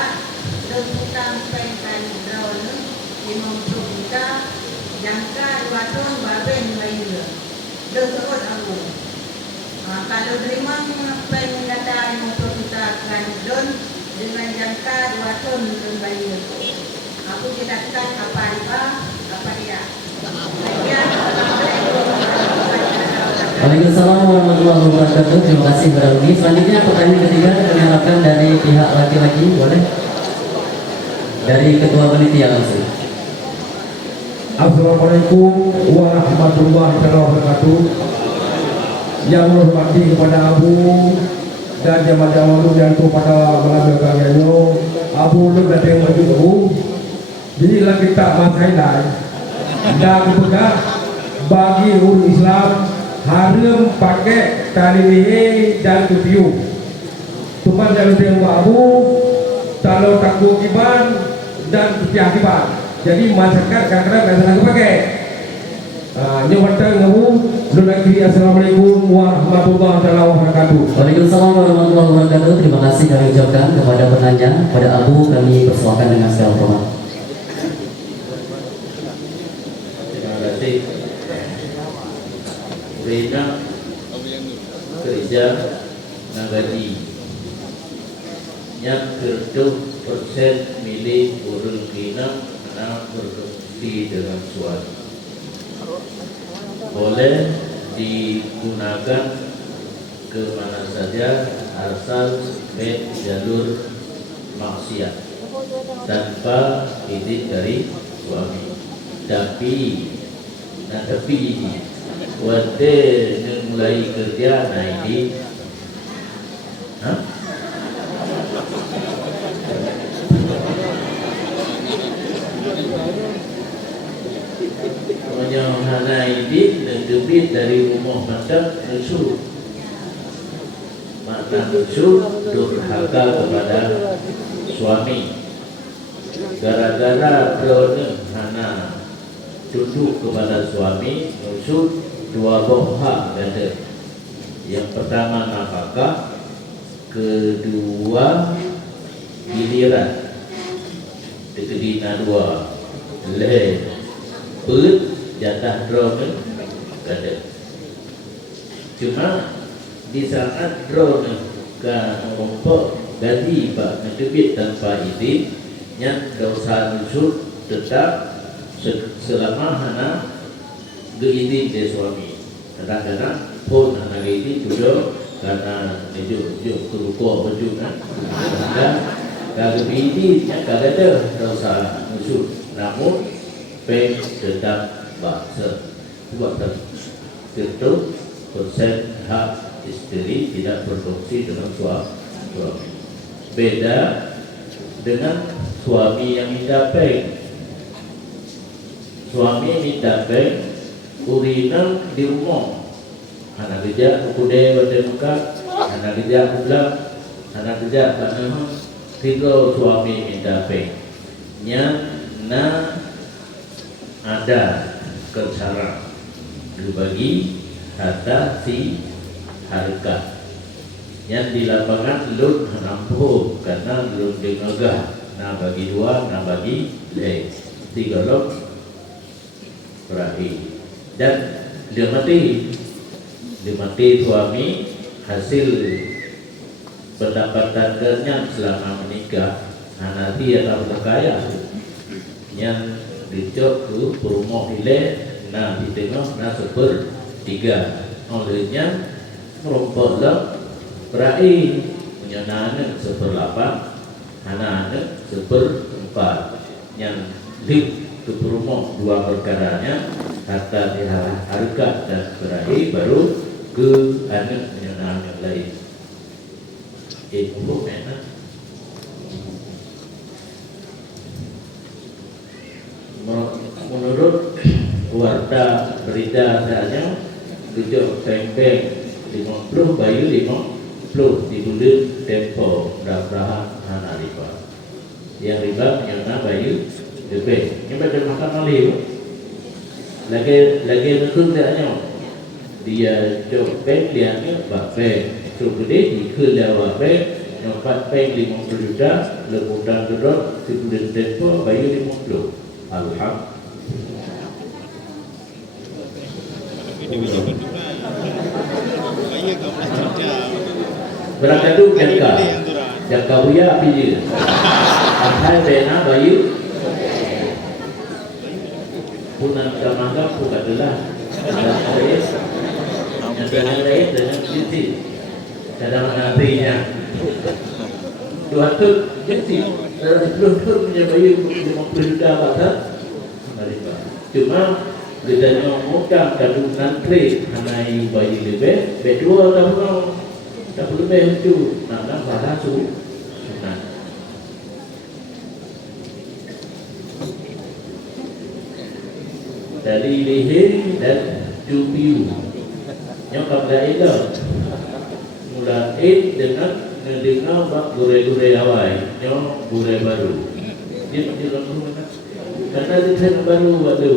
lebutan pengkan drone 50 juta jangka 2 tahun baben lain dia. Dia terus aku. Kalau terima peng data 50 juta kan drone dengan jangka 2 tahun bayar. Aku jelaskan apa riba, apa dia. Waalaikumsalam warahmatullahi wabarakatuh. Terima kasih Mbak Rumi. Selanjutnya pertanyaan ketiga kami harapkan dari pihak laki-laki, boleh? Dari ketua panitia langsung. Assalamualaikum warahmatullahi wabarakatuh. Yang menghormati kepada Abu dan jamaah-jamaah yang kepada belakangnya Abu lu datang maju Abu. Jadi lah kita masalah dan juga bagi umat Islam haram pakai tali leher dan kupiu. Tuhan jangan tengok Abu kalau takut kiban dan kupiah kiban. Jadi masyarakat kadang-kadang tidak pakai. Nyawatan Abu dan akhiri assalamualaikum warahmatullahi wabarakatuh. Waalaikumsalam warahmatullahi wabarakatuh. Terima kasih kami ucapkan kepada penanya, pada Abu kami persilakan dengan segala hormat. Rena kerja nagadi yang 30% milik orang Kina karena berfungsi dengan suara boleh digunakan ke mana saja asal jalur maksiat tanpa izin dari suami. Tapi waktu mulai kerja naik hana ini debit dari rumah macam nusuk makna nusuk durhaka kepada suami gara-gara krone hana tunduk kepada suami nusuk dua buah hak ada. Yang pertama nafkah, kedua giliran, kedina dua le Perut jatah drone ada. Cuma di saat drone kan rompok gaji pak ngedebit tanpa izin, nya dosa nusuk tetap selama hana geizin dari suami. Kadang-kadang pun hana geizin juga karena nejuk keruko baju kan. Kalau izin nya kada ada dosa nusuk. Namun peng tetap bahasa buat itu persen hak istri tidak berfungsi dengan suami. Beda dengan suami yang minta peng. Suami minta peng urinal di rumah. Anak kerja kude pada muka, anak kerja pulang, anak kerja karena tiga suami minta peng. Nya ada kecara dibagi harta si harga yang di lapangan lun menampung karena belum dengagah nah bagi dua nah bagi tiga lok berakhir dan dia mati suami hasil pendapatan kerja selama menikah nanti atau berkaya yang dicok ke rumah ile nah di tengah nah sepertiga olehnya merompok lek berai menyenangkan seperlapan anak-anak seperempat yang di ke rumah dua perkaranya harta harga dan berai baru ke anak menyenangkan yang lain umum enak. Menurut warta berita saja tujuh peng 50 bayu 50 di bulan tempo dabrahan hana riba yang riba menyana bayu lebih yang pada makan malih lagi nekun dia peng dia ni bapeng so gede di kedawa peng nompat peng 50 juta lemudan gedor di bulan tempo bayu 50 alhamdulillah. Berangkat tu jangka buaya api je. Akhai bena bayu punang kamangga buka adalah yang lain dengan cinti kadang nantinya dua tu cinti belum punya bayu 50 juta batas cuma kita nyomokkan kandungan trade hanai bayi lebih bedua tak lebih itu nana pada su dari leher dan jupiu nyokap dari itu mulai dengan mendengar bak gure-gure awal nyok gure baru dia masih langsung karena dia baru waktu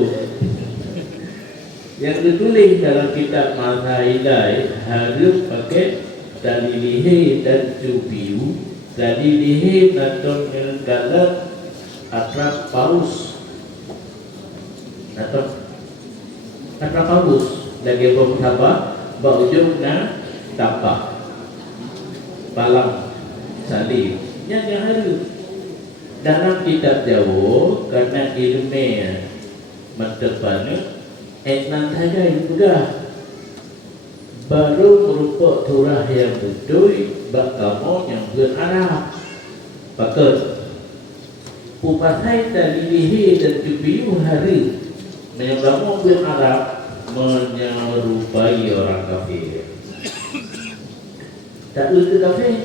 yang ditulis dalam kitab Mazhailai harus pakai dalilihi dan jubiu dalilihi atau mengalat atrap paus atau atrap paus lagi berapa berujungnya tapak palang salib yang harus dalam kitab Jawa karena ilmiah mentepannya enak saja yang mudah baru merupakan turah yang betul bak kamu yang berarah pakai upatai dalilihi dan jubiu hari menyebabkan berarah menyerupai orang kafir tak lupa kafir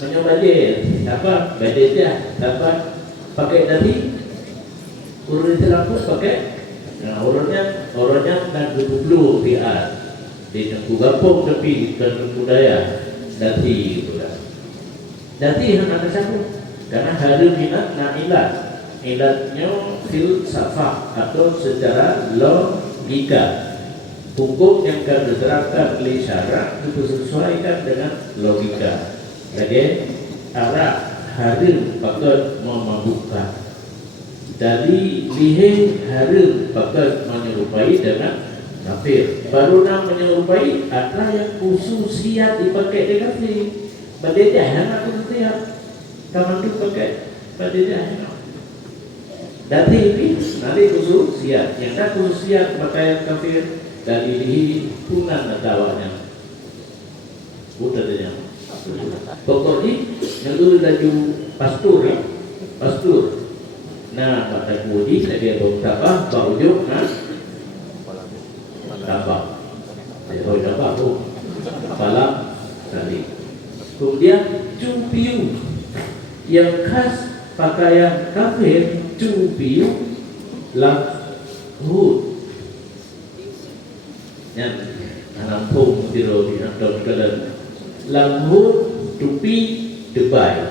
menyebajer apa bedanya apa pakai tadi urut terlalu pakai nah orangnya nak dulu biar di negara gapung tapi dan budaya dati pula dati hanya satu karena hari minat nak ilatnya filsafat atau secara logika hukum yang akan diterapkan oleh syarak itu disesuaikan dengan logika jadi arah hari pakai memabukkan Jadi lihe harus bakal menyerupai dengan kafir. Baru nak menyerupai ada yang khususiat dipakai dengan kafir. Badai nak khususiat. Kamu tu pakai badai Dari ini nanti khususiat. Yang nak khususiat pakaian kafir dari lihi punan adawanya. Bukannya. Pokoknya yang dulu laju pastur. Nah, pada kuji dia bertambah berujung tambah. Dia tambah kepala tadi. Kemudian cupiu yang khas pakaian kafir, cupiu lahut. Yang anampung tiro di antara kalian lahut tupi Dubai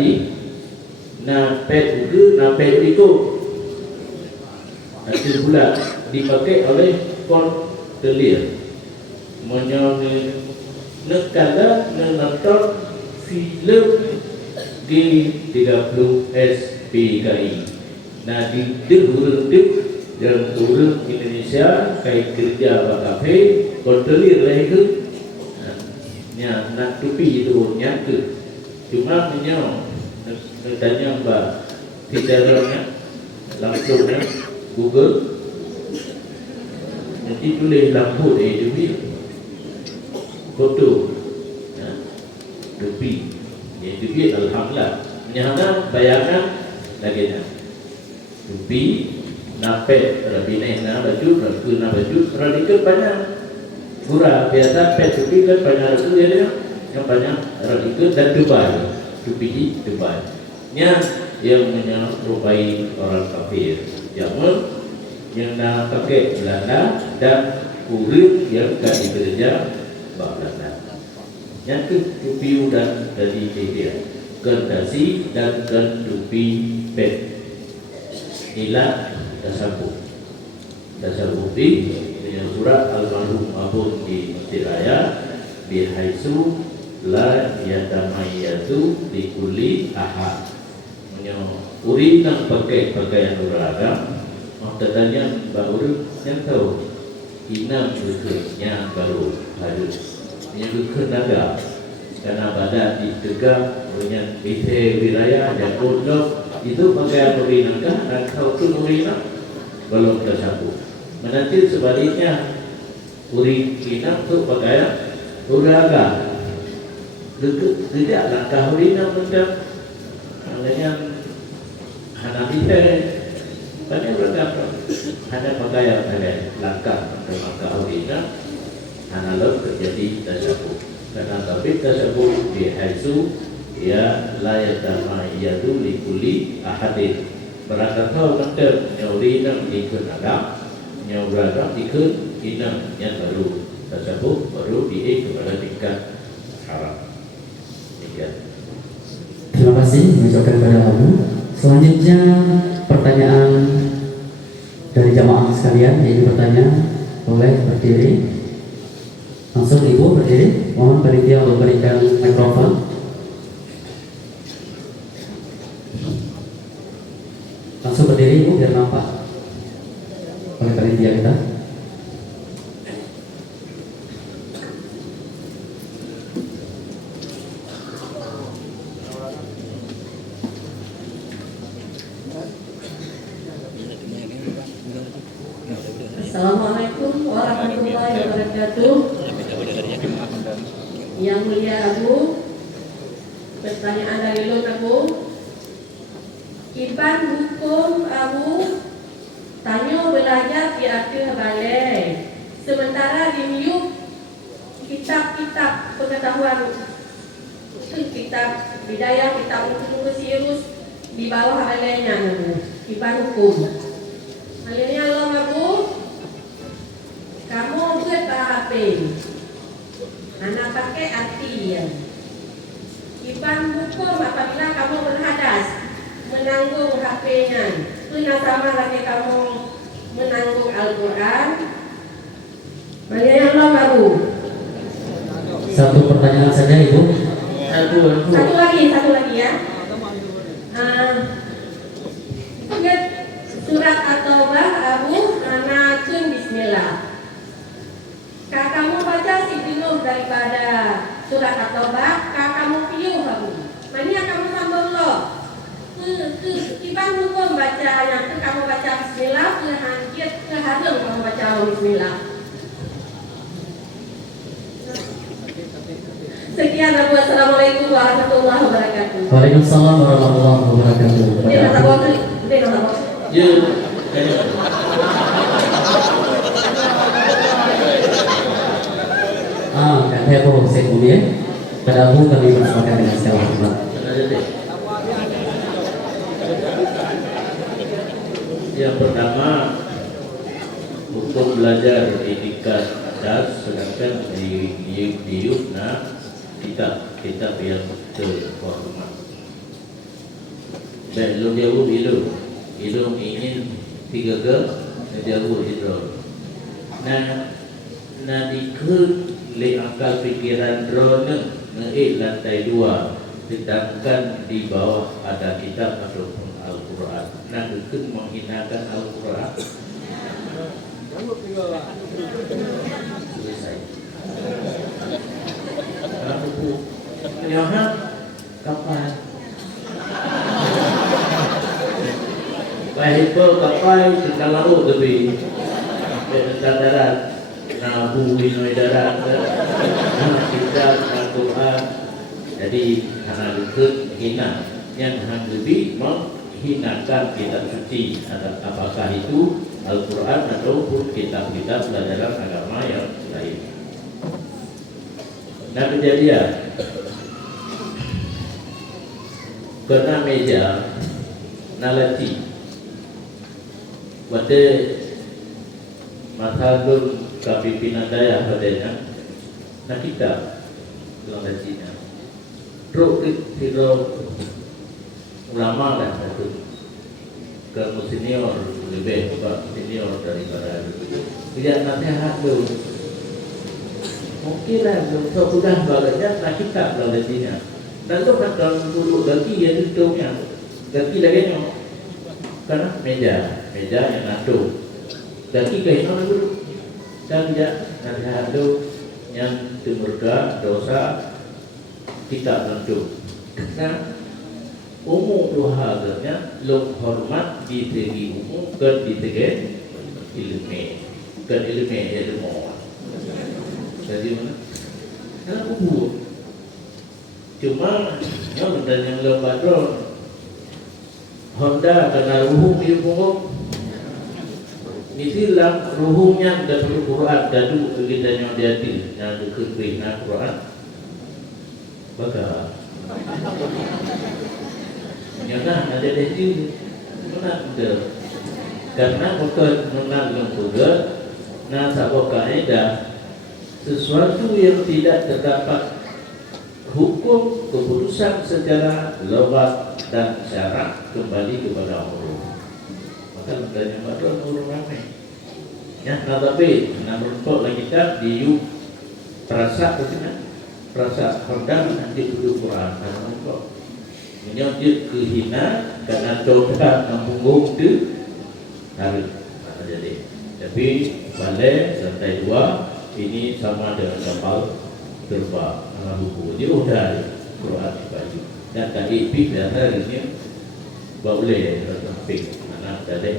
ini. Na pet itu hasil bulat dipakai oleh kontelir nekala menonton film G30 SPKI. Nah di urang yang urang Indonesia kayak kerja kafe kontelir lah itu. Nya nak tupi itu nyata cuma menyong tanya Mbak Fitranya langsungnya Google nanti tulis lampu tupi foto tupi tupi alhamdulillah menyana bayangan lagi tupi napet rabineh na baju ragu na baju radikal banyak murah biasa pet tupi kan banyak itu dia yang banyak radikal dan tupi Dubai yang menyerupai orang kafir. Yang nak pakai Belanda dan kulit yang kan bekerja Belanda. Yang tupi dan dari dia kerdasi dan tupi pet. Inilah tasawuf dengan surat Al-Marhum Abun di Masjid Raya bihaisu la yatamayatu likuli ahad. Uri nak pakai pakaian beragam, maksudnya baru yang tahu ina berkerja baru harus yang berkenaga karena badan ditegak dengan bite wilayah dan pondok itu pakaian berinaga dan tahu tu urina belum tersambung. Menanti sebaliknya uri ina tu pakaian beragam. Tidak langkah urina macam hanya Hanabiya banyak beragam. Ada pakaian langkah langkah urina analog terjadi tasabbuh. Karena tapi tasabbuh dihaisu ya la yatamayadu likuli ahadin. Berangkat macam urina ikut agam, urina ikut ina yang baru tasabbuh baru kepada tingkat haram. Terima kasih mengucapkan kepada Abu. Selanjutnya pertanyaan dari jamaah sekalian yang bertanya boleh berdiri. Langsung Ibu berdiri. Mohon panitia untuk berikan mikrofon. Langsung berdiri Ibu biar nampak oleh panitia kita. Assalamualaikum warahmatullahi wabarakatuh. Yang mulia Abu, pertanyaan dari Lun Abu. Iban hukum Abu tanya belajar di akhir balai. Sementara di Miyuk kitab-kitab pengetahuan, kitab bidayah, kitab untuk sirus di bawah balainya Iban hukum. Akhirnya Allah Abu, kamu buat HP, anak pakai artian. Iban hukum apabila kamu berhadas menanggung HP-nya, itu sama lagi kamu menanggung Al-Quran. Akhirnya Allah Abu. Satu pertanyaan saja Ibu. Satu lagi ya. daripada surat At-Taubah, kamu piu kamu. Mana yang kamu sambung lo? Ibang hukum baca yang tu kamu baca Bismillah, ke harum kamu baca Bismillah. Sekian, Assalamualaikum warahmatullahi wabarakatuh. Waalaikumsalam warahmatullahi wabarakatuh. Dia nak bawa kali, dia nak bawa. Ya, Kan heboh saya punya. Pada Abu kami bersamakan dengan segala hormat. yang pertama untuk belajar etikat das, sedangkan di Yukna kitab yang terhormat. Belum jauh ilmu ingin 3 jauh itu. Nah dikut le akal pikiran drone lantai 2, sedangkan di bawah ada kitab ataupun Al-Quran. Nah dikut menghinakan Al-Quran. Selesai. Kalau buku Yohan kapal Bahipa kapal tentang laut lebih tentang darat. Nah bumi noi darat. Nah kitab Al-Quran. Jadi karena dikut hina yang hang lebih menghinakan kitab suci. Apakah itu Al-Quran ataupun kitab-kitab pelajaran agama yang lain. Nah kejadian kena meja nalati pada masalun kapimpinan daya padanya nah kita nalatinya truk itu ulama dah satu kamu senior lebih senior daripada itu tidak nasihat dulu mungkin lah sudah baliknya nak kitab nalatinya dan tu kan kalau duduk lagi dia tutupnya lagi lagi karena meja yang atur lagi kaitan dulu dan tidak nasihat tu yang temurga dosa kitab tentu karena umum luhaganya lok hormat di segi umum ke di segi ilmu jadi mana? Karena umum cuma yang dan yang lomba drone Honda karena ruhum ilmu nisilang ruhumnya dan Quran dadu kita yang jadi yang dikebina Quran baga nyana ada desi mana ada karena bukan menang lembaga na sabok kaidah sesuatu yang tidak terdapat hukum keputusan secara logak dan syarat kembali kepada Allah. Maka hendaknya pada orang ramai. Ya, tapi menurut lagi kita di perasa bagaimana? Perasa hendak nanti duduk Quran dan kok menyebut kehina karena coba membungkuk tu harus jadi. Tapi balik lantai 2 ini sama dengan kapal terbang buku dia udah Quran baju dan tadi pik biasa ini boleh pik anak tadi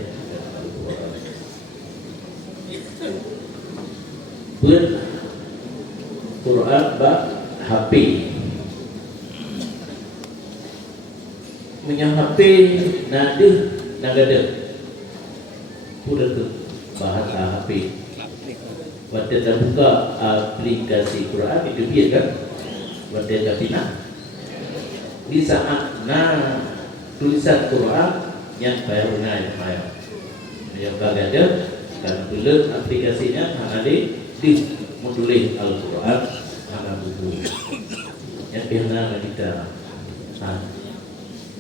pun Quran bab HP punya HP nada nagada sudah tu bahasa HP pada terbuka aplikasi Quran itu dia kan pada dapat di saat tulisan Quran yang baru naik yang ada dan belum aplikasinya ada di menulis Al-Quran ada buku yang biasa kita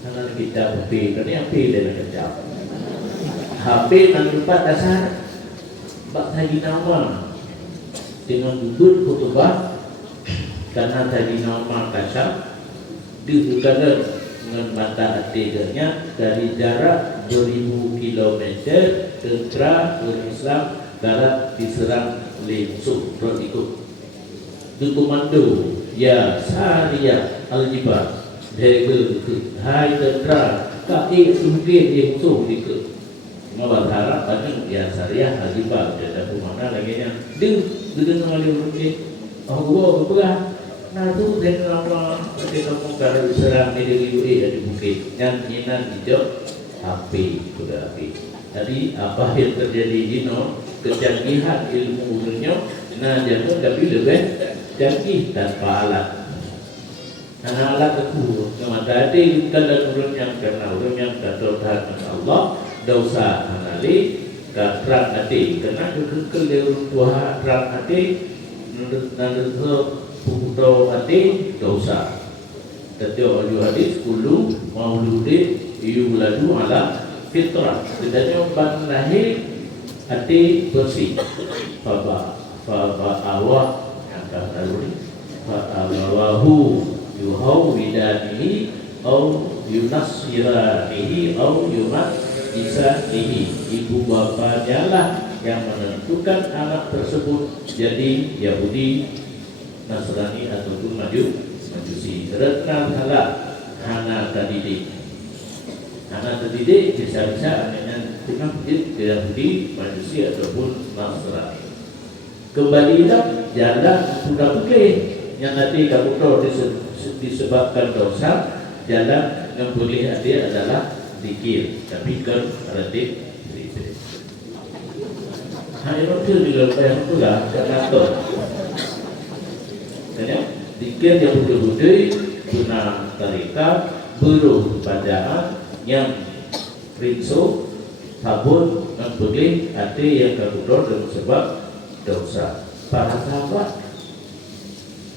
karena kita HP kan HP dari kecap HP nanti dasar bak lagi nama dengan duduk khutbah karena tadi nama kasar dibukakan dengan mata atiganya dari jarak 2000 km tentera Islam darat diserang oleh musuh ikut komando ya Sariyah Al-Jibal Dega Hai Tentera Kaki Sungkin yang musuh Dika Cuma berharap banyak ya Sariyah Al-Jibal Dia mana lagi yang Dia dengan alih mungkin Allah berperah Nah tu dia kenapa Dia ngomong kalau diserang Dia ada bukit Yang inan hijau api Sudah api Jadi apa yang terjadi Dino Kecanggihan ilmu dunia Nah jangan tapi lebih canggih tanpa alat Nah alat aku Cuma tadi kalau urun yang karena urun yang kata Tuhan Allah Dosa mengali Terang hati Karena kekel dia urun Tuhan terang hati Nanti Pukuto hati dosa. Tetapi oleh hadis kulu mauludi yuladu ala fitrah. Kedanya ban lahir hati bersih. Faba awak yang lalu awahu yuhawidanihi au yunasiranihi au yumatisanihi. Ibu bapanya lah yang menentukan anak tersebut jadi Yahudi, Nasrani ataupun Majusi. Retna halak hana terdidik. Hana terdidik bisa-bisa dengan Yahudi, Majusi ataupun Nasrani. Kembalilah jalan sudah putih yang nanti kamu tahu disebabkan dosa. Jalan yang boleh ada adalah zikir, tapi kan relatif. Hanya itu juga yang pula kantor. Jadi zikir yang betul-betul guna tarikat beruh bacaan yang rinso sabun yang boleh ada yang kabur dengan sebab dosa. Para sahabat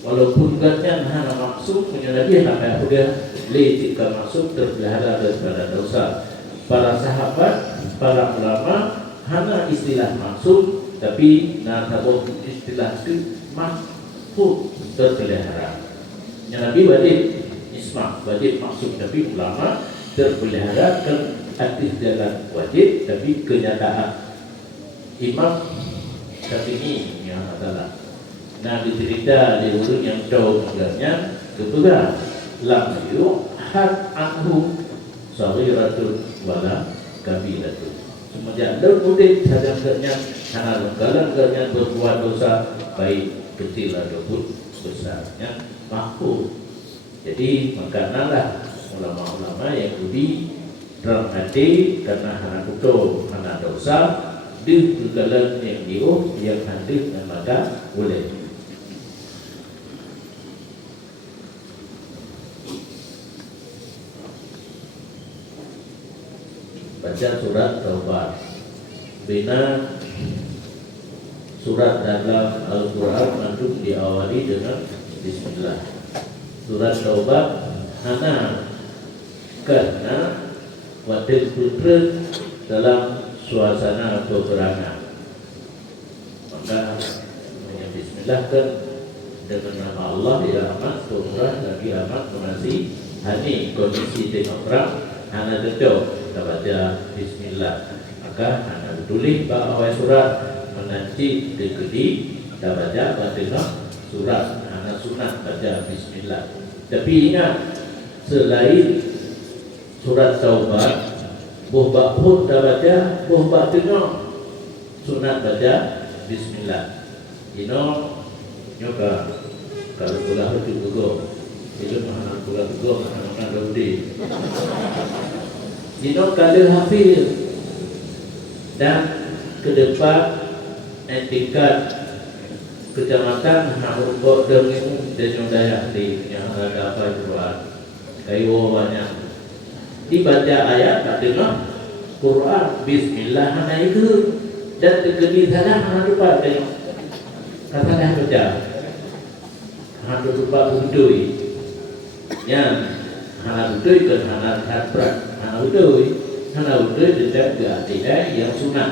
walaupun katanya hana maksud menyelagi hana sudah letika maksud terpelihara daripada dosa. Para sahabat, para ulama hana istilah maksud tapi natabok istilah itu mahfud terpelihara. Yang Nabi wajib isma wajib maksud tapi ulama terpelihara kan aktif jalan wajib tapi kenyataan Imam Syafi'i yang adalah nah dicerita di urut yang jauh sebenarnya kebetulan lam yu had anhu saghiratul wala kabiratun. Semenjak mudik sadar-sadarnya karena segala-galanya berbuat dosa baik kecil ataupun besarnya mahfuz. Jadi makanalah ulama-ulama yang budi dalam hati karena hana kuto hana dosa di segala yang diuh yang hadir dan maka boleh. Baca surat Taubat. Bina surat dalam Al-Quran langsung diawali dengan Bismillah. Surat Taubat hana karena wadil putra dalam suasana peperangan. Maka Bismillah kan dengan nama Allah dia amat pemurah lagi amat mengasihani. Kondisi tengok perang hana cocok kita baca Bismillah. Maka hana tulis bahawa surat menanti dekedi kita baca tengok surat hana sunat baca Bismillah. Tapi ingat selain surat Taubat buh pun dah baca, buh tengok sunat baca Bismillah. Nyoka kalau pulang itu gugur, itu mana pulang gugur, mana Daudi. Kalau hafil dan ke depan etikat kecamatan Hamburg dengan Daya di yang ada apa Quran kayu banyak dibaca ayat tak dengar Quran Bismillah mana itu dan terkedi sana mana lupa tengok kata dah baca mana lupa budoi yang mana budoi ke mana hadrat mana budoi tidak yang sunat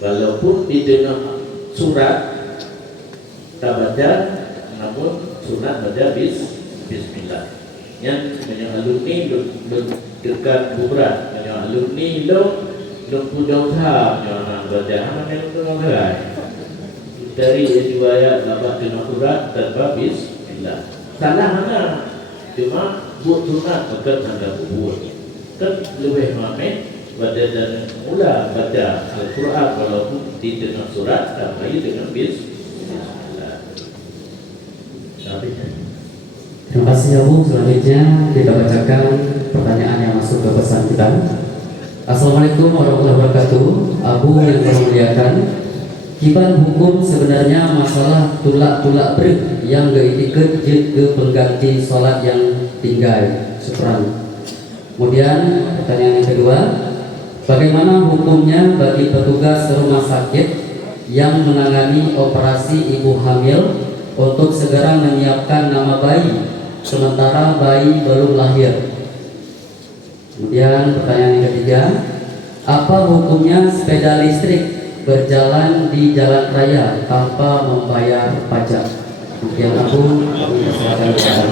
walaupun di tengah surat tak baca namun sunat baca Bismillah. Yang alumni dekat berat, alumni lo punya usaha, jangan baca mana yang tu orang. dari riwayat dapat dimakurat tanpa bismillah. Salah mana? Cuma buat sunat maka tanda buat. Kan lebih mamen pada dan mula baca Al-Quran walaupun di tengah surat tambah dengan bismillah. Habis. Terima kasih Abu. Selanjutnya kita bacakan pertanyaan yang masuk ke pesan kita. Assalamualaikum warahmatullahi wabarakatuh. Abu yang saya muliakan, kiban hukum sebenarnya masalah tulak-tulak berit yang geitiket jid ke pengganti solat yang tinggal. Syukran. Kemudian pertanyaan yang kedua, bagaimana hukumnya bagi petugas rumah sakit yang menangani operasi ibu hamil untuk segera menyiapkan nama bayi sementara bayi belum lahir? Kemudian pertanyaan yang ketiga, apa hukumnya sepeda listrik berjalan di jalan raya tanpa membayar pajak? Yang aku silakan berjalan.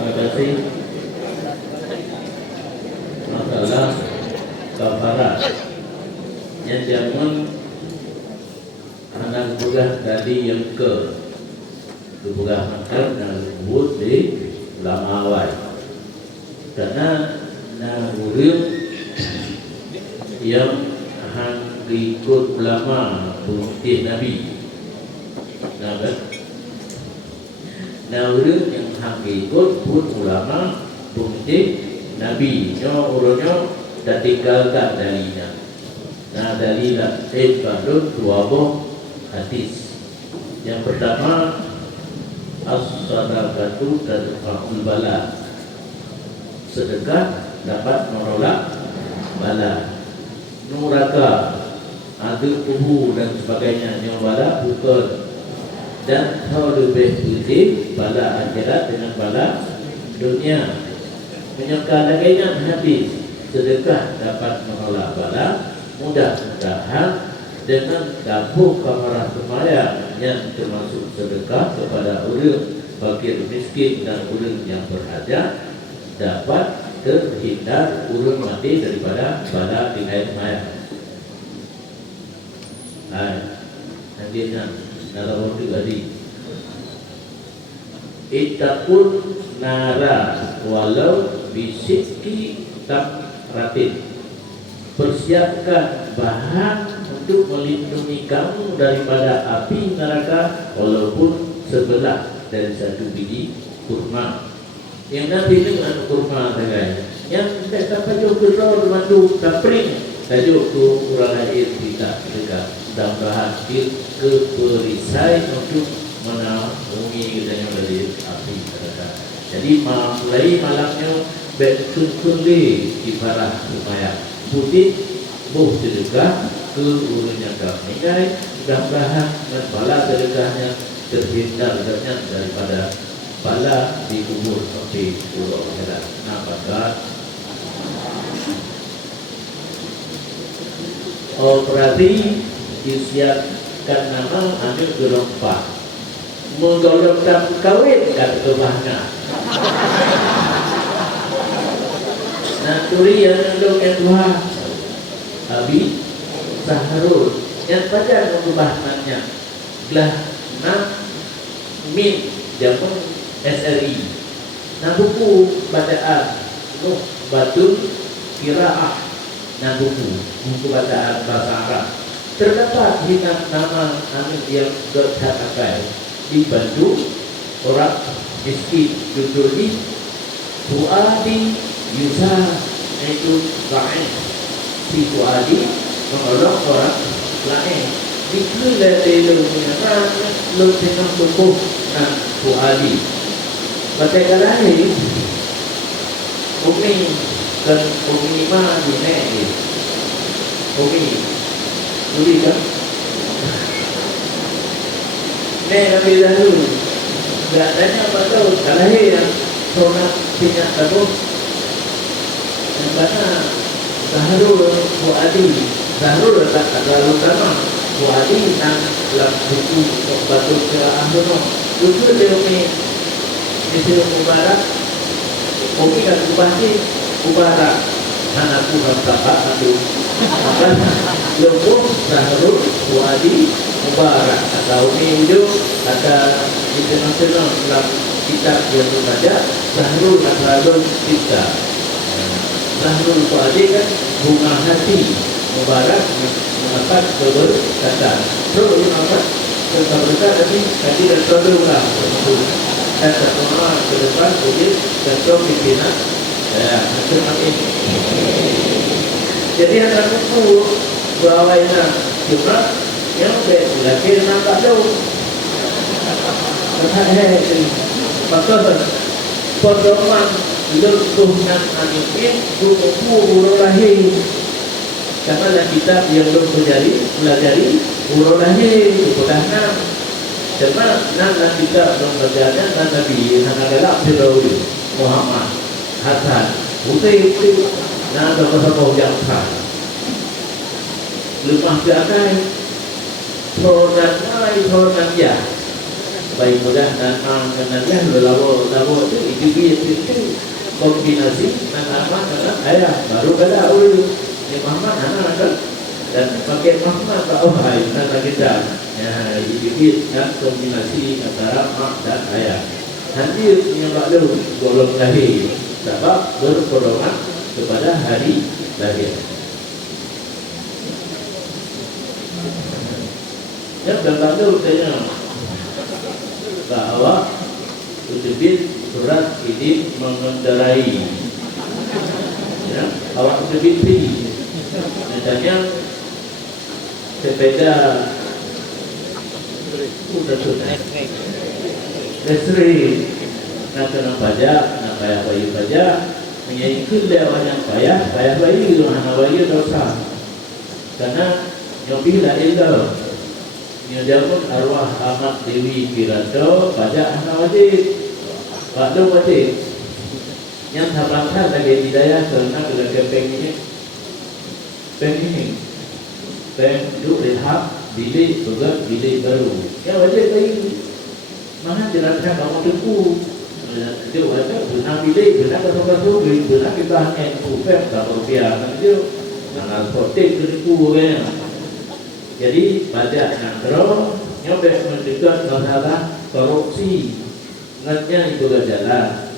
Terima kasih. Masalah kafarat yang zaman anak buah tadi yang ke buah makan dan buat di ulama awal karena nahuril yang hang ikut ulama putih Nabi. Nahuril yang hang ikut put ulama putih Nabi. Nyo urunyo dah tinggalkan darinya. Nah darilah badut dua buah hadis. Yang pertama as-sadaqatu tadfa'ul bala. Sedekah dapat menolak bala. Nuraka, adil tubuh dan sebagainya yang bala bukan. Dan kau lebih putih bala akhirat dengan bala dunia. Menyangka laginya hadis sedekah dapat menolak bala. Mudah-mudahan dengan dapur kamarah semaya yang termasuk sedekah kepada orang fakir miskin dan orang yang berhajat dapat terhindar orang mati daripada bala di air semaya. Nantinya dalam waktu tadi ittaqun nara walau bisikki tamratin. Persiapkan bahan untuk melindungi kamu daripada api neraka walaupun sebelah dari satu biji kurma. Yang nanti dengan kurma tegaknya. Yang tidak dapat juga madu tapring tajuk tu urang air kita dekat dan bahan ke perisai untuk menaungi dan dari api neraka. Jadi mulai malamnya betul-betul di parah supaya putih buh sedekah ke urunnya kami mudah-mudahan dan bala sedekahnya terhindar daripada bala di kubur sampai pulau akhirat. Apakah operasi disiapkan nama ambil gerompak menggolongkan kawin kata kebahangan. Nah, turi yang yang dua Abi Saharul yang pada pembahasannya belah min jamun SRI. Nah, buku bacaan Batu Kiraah. Nah, buku bacaan bahasa Arab terdapat hitam nama amin yang berkata dibantu orang miskin judul di Fuadi Yusa itu lain. Si Fuadi menolong orang lain. Dikira dari luminan lu tengah tubuh dan Fuadi. Baca lain Umi dan Umi mah ini Umi Umi kan Nek Nabi dahulu nggak tanya apa tahu kalau yang sonat punya tahu yang mana Zahrul Fuadi Zahrul tak terlalu lama Fuadi dan dalam buku batu keraan tu lucu dia ni Mesti Mubarak Kopi kan kubasi Mubarak Anakku bersahabat satu Kan Lembut Sahrul Fuadi Mubarak Atau ini itu ada internasional dalam kitab yang saja Sahrul Asradul Kita Sahrul Fuadi kan bunga hati Mubarak mendapat keberkatan. So ini apa? Keberkatan tadi tadi dan saudara dan semua ke depan boleh tentu pimpinan macam ini. Jadi ada buku berawalnya cuma yang lagi nampak jauh. Maka pedoman lentuhkan animin buku urolahi karena ada kitab yang belum pelajari urolahi pernah cuma nana kitab belum belajarnya dan Nabi adalah Firdaus Muhammad Hasan putih nana bersama jangka lepas jakai produk ya baik mudah dan kenanya lalu itu kombinasi nama dengan ayah baru ada ini Muhammad anak kan dan pakai Muhammad tak hai nana kita ya itu kan kombinasi antara mak dan ayah hadir yang lalu golong lahir sebab berpedoman kepada hari lahir. Yang lalu saya bahwa terbit surat ini mengendarai ya, awak terbit ini misalnya sepeda sudah listrik nak kena pajak nak bayar pajak menyaingkan lewatnya bayar bayi itu hanya bayi dosa karena nyobi la ilah Nyadapun arwah Ahmad Dewi Kiranto pajak anak wajib waktu wajib yang tambahkan lagi hidayah kerana keluarga bank ini bank duduk rehab bilik juga bilik baru yang wajib lagi mana jelaskan kamu tepu dia wajib benar bilik benar kasut benar kita hanya kupek berapa rupiah dia mana sportif tepu kan. Jadi pajak nangro nyobek mencegah masalah korupsi ngannya dibuka jalan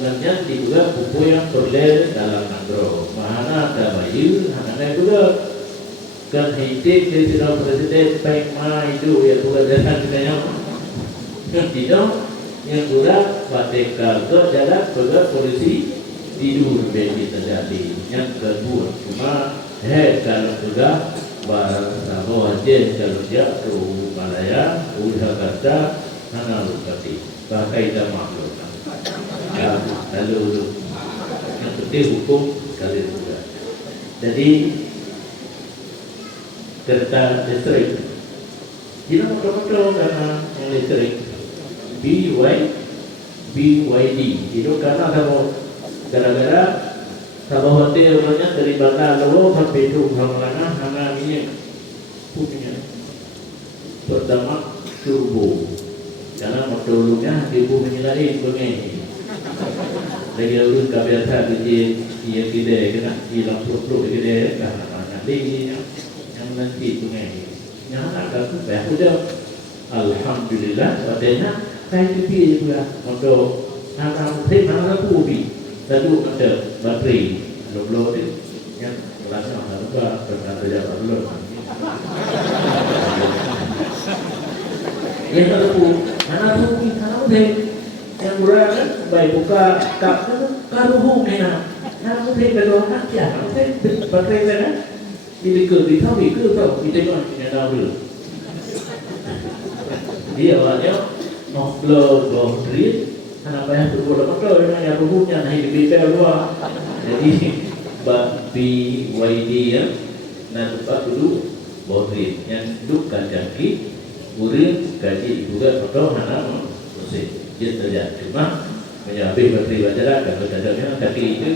ngannya dibuka buku yang berlel dalam nangro mana ada bayi mana juga kan hidup di sini presiden pema itu ya buka jalan dengan kan tidak yang sudah batekan ke jalan juga polisi tidur bagi terjadi yang kedua cuma kalau sudah bahasa wajib kalau dia ke Malaya, Jakarta, mana lukati, pakai dah maklum. Ya, lalu yang penting hukum sekali juga. Jadi kereta listrik, dia motor karena yang listrik BYD itu karena kamu gara-gara Sabah hotel banyak dari bandar lalu sampai itu mana ini punya pertama turbo karena motornya di bumi lain begini lagi lalu kebiasaan dia tidak kena hilang perut dia karena mana lagi yang nanti begini yang ada tu saya sudah alhamdulillah padanya saya pilih juga motor anak mana pubi lalu ada baterai belum ni yang kelasnya ada juga berkata belum yang terlalu mana yang berada baik buka kap karuhung mana putih belum aja baterai mana bila ke tahu kita kan tidak tahu dia awalnya blow drill kenapa yang berbeda motor yang ruhnya naik di BPL luar jadi BYD ya nah tempat dulu bodri yang duduk kaki urin gaji juga motor mana masih dia terjadi cuma menyabih baterai bajaran kalau dadanya kaki itu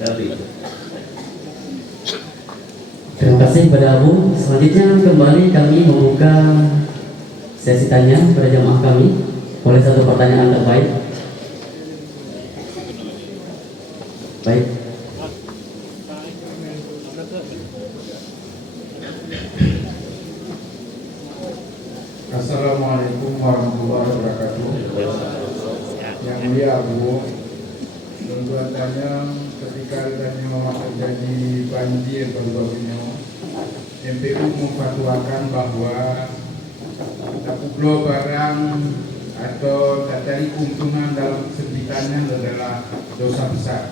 tapi Terima kasih kepada Abu. Selanjutnya kembali kami membuka sesi tanya pada jamaah kami. Boleh satu pertanyaan terbaik. Baik. Assalamualaikum warahmatullahi wabarakatuh. Yang mulia Abu, tuan tanya ketika ditanya terjadi banjir baru-barunya, MPU memfatwakan bahwa tak kublo barang atau tak cari keuntungan dalam kesempitannya adalah dosa besar.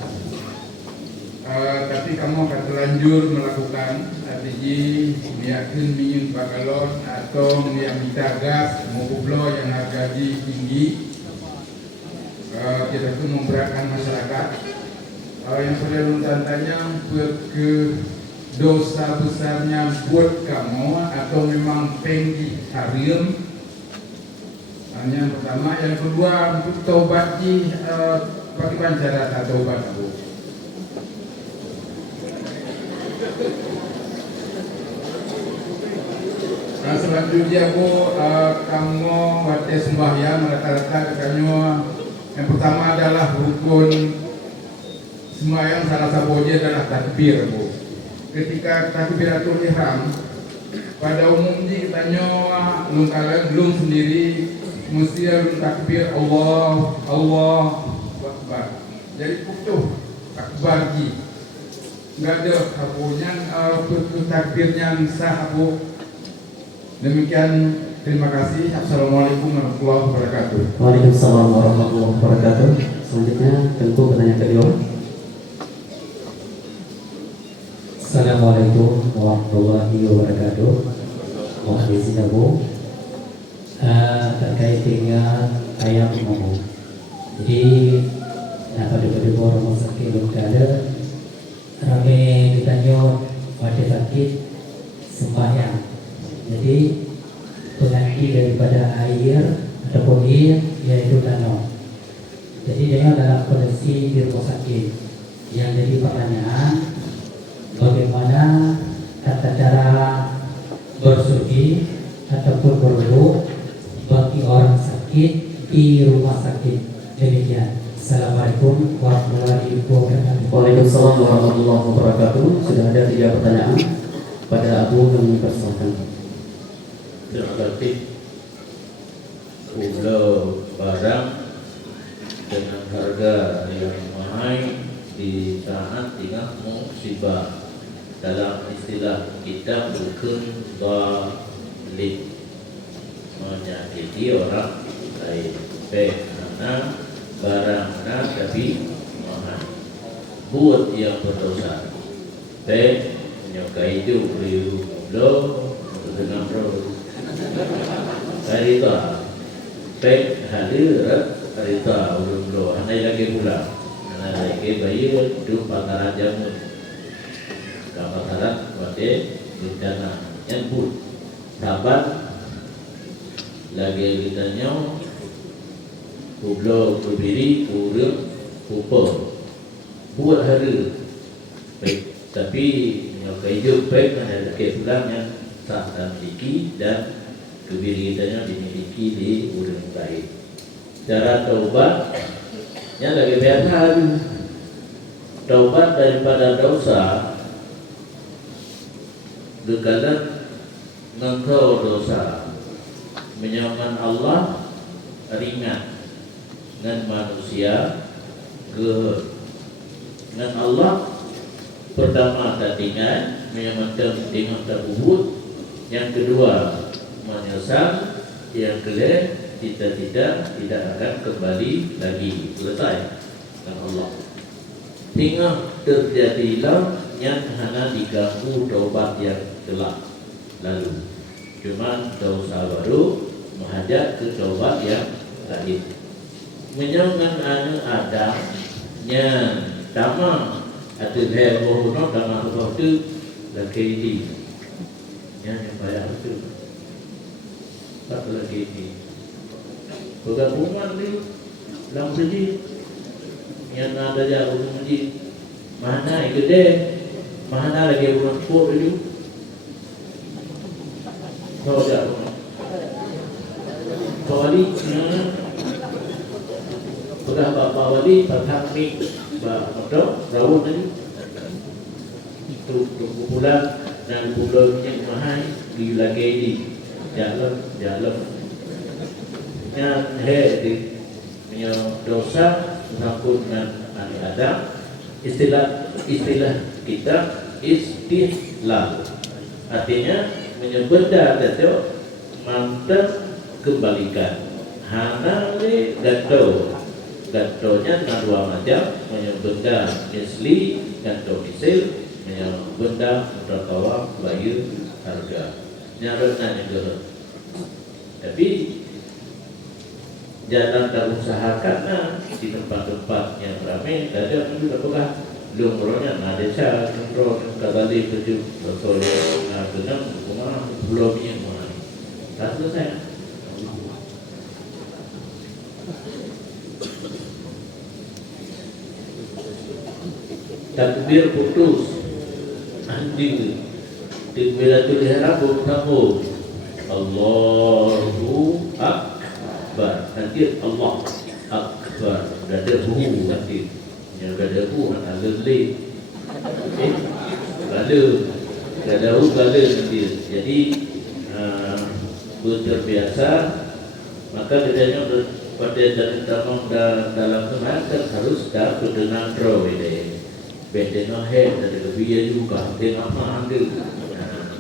Tapi kamu akan terlanjur melakukan strategi miyakin minyak bagalon atau minyak gas mau kublo yang harga tinggi. Kita itu memberatkan masyarakat. Yang perlu tanya ke dosa besarnya buat kamu atau memang penggi harim. Yang pertama, yang kedua untuk taubat bagaimana cara taubat Bu? Selanjutnya Bu, kamu waktu sembahyang rata-rata katanya yang pertama adalah rukun sembahyang salah satunya adalah takbir Bu. Ketika takbiratul ihram pada umumnya katanya belum sendiri mesti takbir Allah Akbar. Jadi butuh takbir nggak ada abunya takbirnya sah Abu. Demikian, terima kasih. Assalamualaikum warahmatullahi wabarakatuh. Waalaikumsalam warahmatullahi wabarakatuh. Selanjutnya tentu pertanyaan kedua. Assalamualaikum warahmatullahi wabarakatuh. Mohon izin Abu, terkait dengan ayam Abu. Jadi pada rumah sakit belum ada rame ditanya pada sakit sembahyang. Jadi pengganti daripada air ataupun air yaitu danau. Jadi dengan dalam kondisi di rumah sakit yang jadi pertanyaan, bagaimana tata cara bersuci ataupun berwudu bagi orang sakit di rumah sakit. Demikian. Assalamualaikum warahmatullahi wabarakatuh. Waalaikumsalam warahmatullahi wabarakatuh. Sudah ada 3 pertanyaan pada Abu yang dipersilakan. Terima kasih. Pulau barang dengan harga yang mahal di saat tengah musibah, dalam istilah kita bukan balik menyakiti orang lain. Karena barangnya tapi mahal buat yang berdosa. Menyukai itu beliau pulau dengan roh. Harita pek hadir harita ulun andai lagi pula andai lagi bayar du pataran jamun kapataran wate bencana nyambut sabat lagi ditanya kublo berdiri urang kupol buat hari baik tapi nyokai hidup baik ada lagi pulangnya sah dan tinggi dan kebiritannya dimiliki di urang lain. Cara taubatnya lagi biasa. Taubat daripada dosa dekatan engkau dosa menyaman Allah ringan dengan manusia ke dengan Allah pertama tandingan menyamankan dengan terbubut, yang kedua menyesal, yang ketiga kita tidak akan kembali lagi, selesai dengan Allah. Hingga terjadilah yang hanya diganggu taubat yang telah lalu. Cuma dosa baru menghadap ke taubat yang lain. Menyangkan anu adanya tama atau heboh dalam waktu lagi ini yang bayar itu. Tak lagi ini penggabungan ni dalam masjid yang ada jauh masjid mana yang gede mana lagi orang kuat itu Kau dah wali sudah Bapak Wali Pak Mik Pak Motor Rawun tadi itu kumpulan dan kumpulan minyak mahal di lagi di jalan yang di punya dosa sangkut dengan anak Adam. Istilah kita istihlal, artinya menyebenda itu mantap kembalikan. Hana le gatonya dua macam, menyebenda misli gato misil, menyebenda tertawa bayu harga. Nyarana juga. Tapi jangan tak usahakan di tempat-tempat yang ramai. Tadi aku sudah pegang lumrohnya nah desa lumroh kembali tujuh betul benar rumah pulau yang mana tak selesai. Takbir putus anjing takbiratul ihram kamu Allahu Akbar nanti Allah Akbar ada hu nanti yang ada hu ada le ada hu nanti jadi terbiasa maka bedanya pada jalan dalam kemarin harus dah berdenang draw ini bedanya head dari kebiaya juga dengan apa anda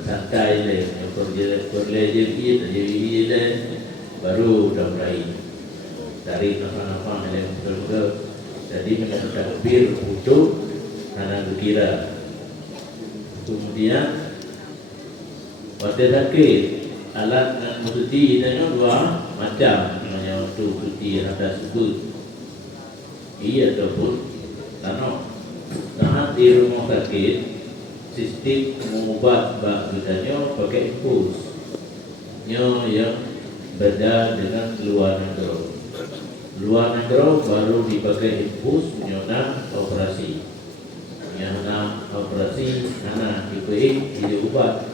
santai le berlejem ini le baru dah mulai dari apa yang betul jadi mengenai takbir wujud karena berkira kemudian pada sakit alat dan musuti itu dua macam namanya untuk musuti ada sebut iya ataupun karena di rumah sakit sistem mengubat bakudanya pakai infus yang beda dengan luar negara baru dipakai infus menyona operasi karena diubat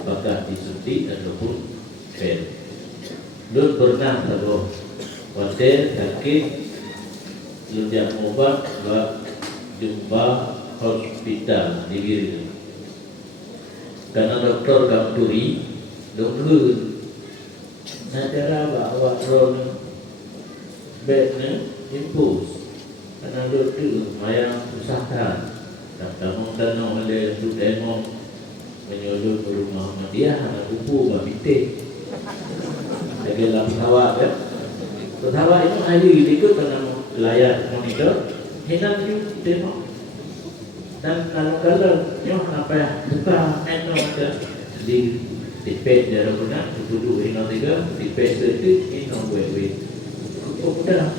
apakah disuntik ataupun fail. Lu pernah tahu waktu sakit lu dia obat jumpa hospital di diri karena doktor kapturi dokter cara bawa drone bednya infus karena dokter mayang usahakan dan kamu dan ada untuk demo menyuruh ke rumah Muhammadiyah anak kupu mabite lagi dalam pesawat ya pesawat itu ada ikut karena layar monitor hilang juga demo dan kalau yang apa buka eno ada di tipet dari mana duduk eno tiga tipet itu eno wewe udah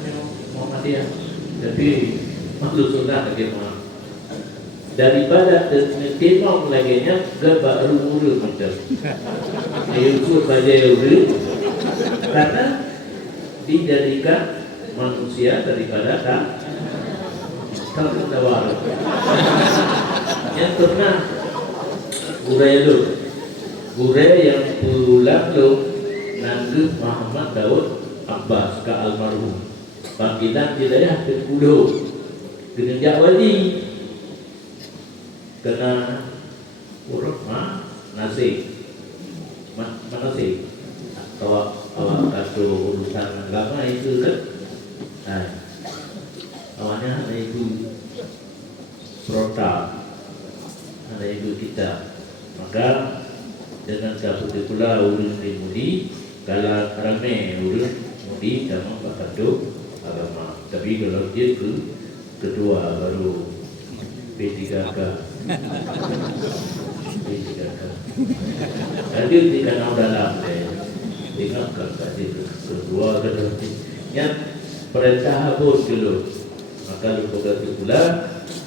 Muhammadiyah tapi maklum sudah bagaimana daripada timong laginya ke baru urut macam ikut baca urut karena dijadikan manusia daripada tak tawar yang pernah gure yang pulang lo nanti Muhammad Daud Abbas ke almarhum panggilan hidayah ke kudo dengan wali kena urut nasi atau awak kado urusan agama itu kan awalnya ada ibu prota ada ibu kita maka dengan kabut pula urus mudi kalau ramai urus mudi sama kado agama tapi kalau dia kedua baru P3K jadi dikenal dalam diingatkan tadi kedua yang perintah habut dulu maka lupa pula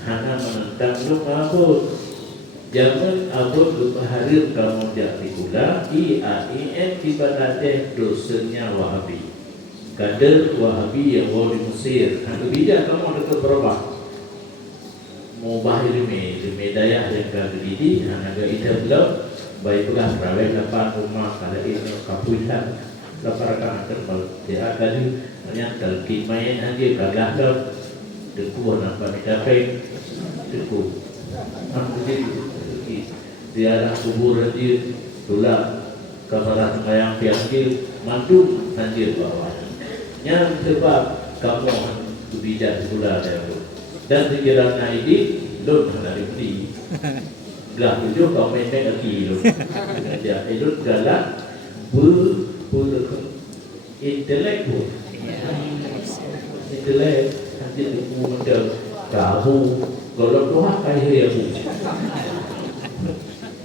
hanya menentang lu habut jangan habut lupa hadir kamu jadi pula IAIN ibaratnya dosennya Wahabi kader Wahabi yang mau di Mesir nah bijak kamu ada berubah mau bahir ilmi daya yang kagak didi hanya gak ida belum baik belah rawai lapan rumah kalau ini kapusan laparakan termal dia tadi hanya terkini main aja kagak dah deku nampak dicapai deku ambil dia ada kubur dia tulang kepala yang piangkil mantu anjir bawah yang sebab kamu bijak pula dan pikiran ini lo nak dibeli gelah itu kau main lagi lo dia itu galak intelek nanti aku macam kamu kalau Tuhan kaya aku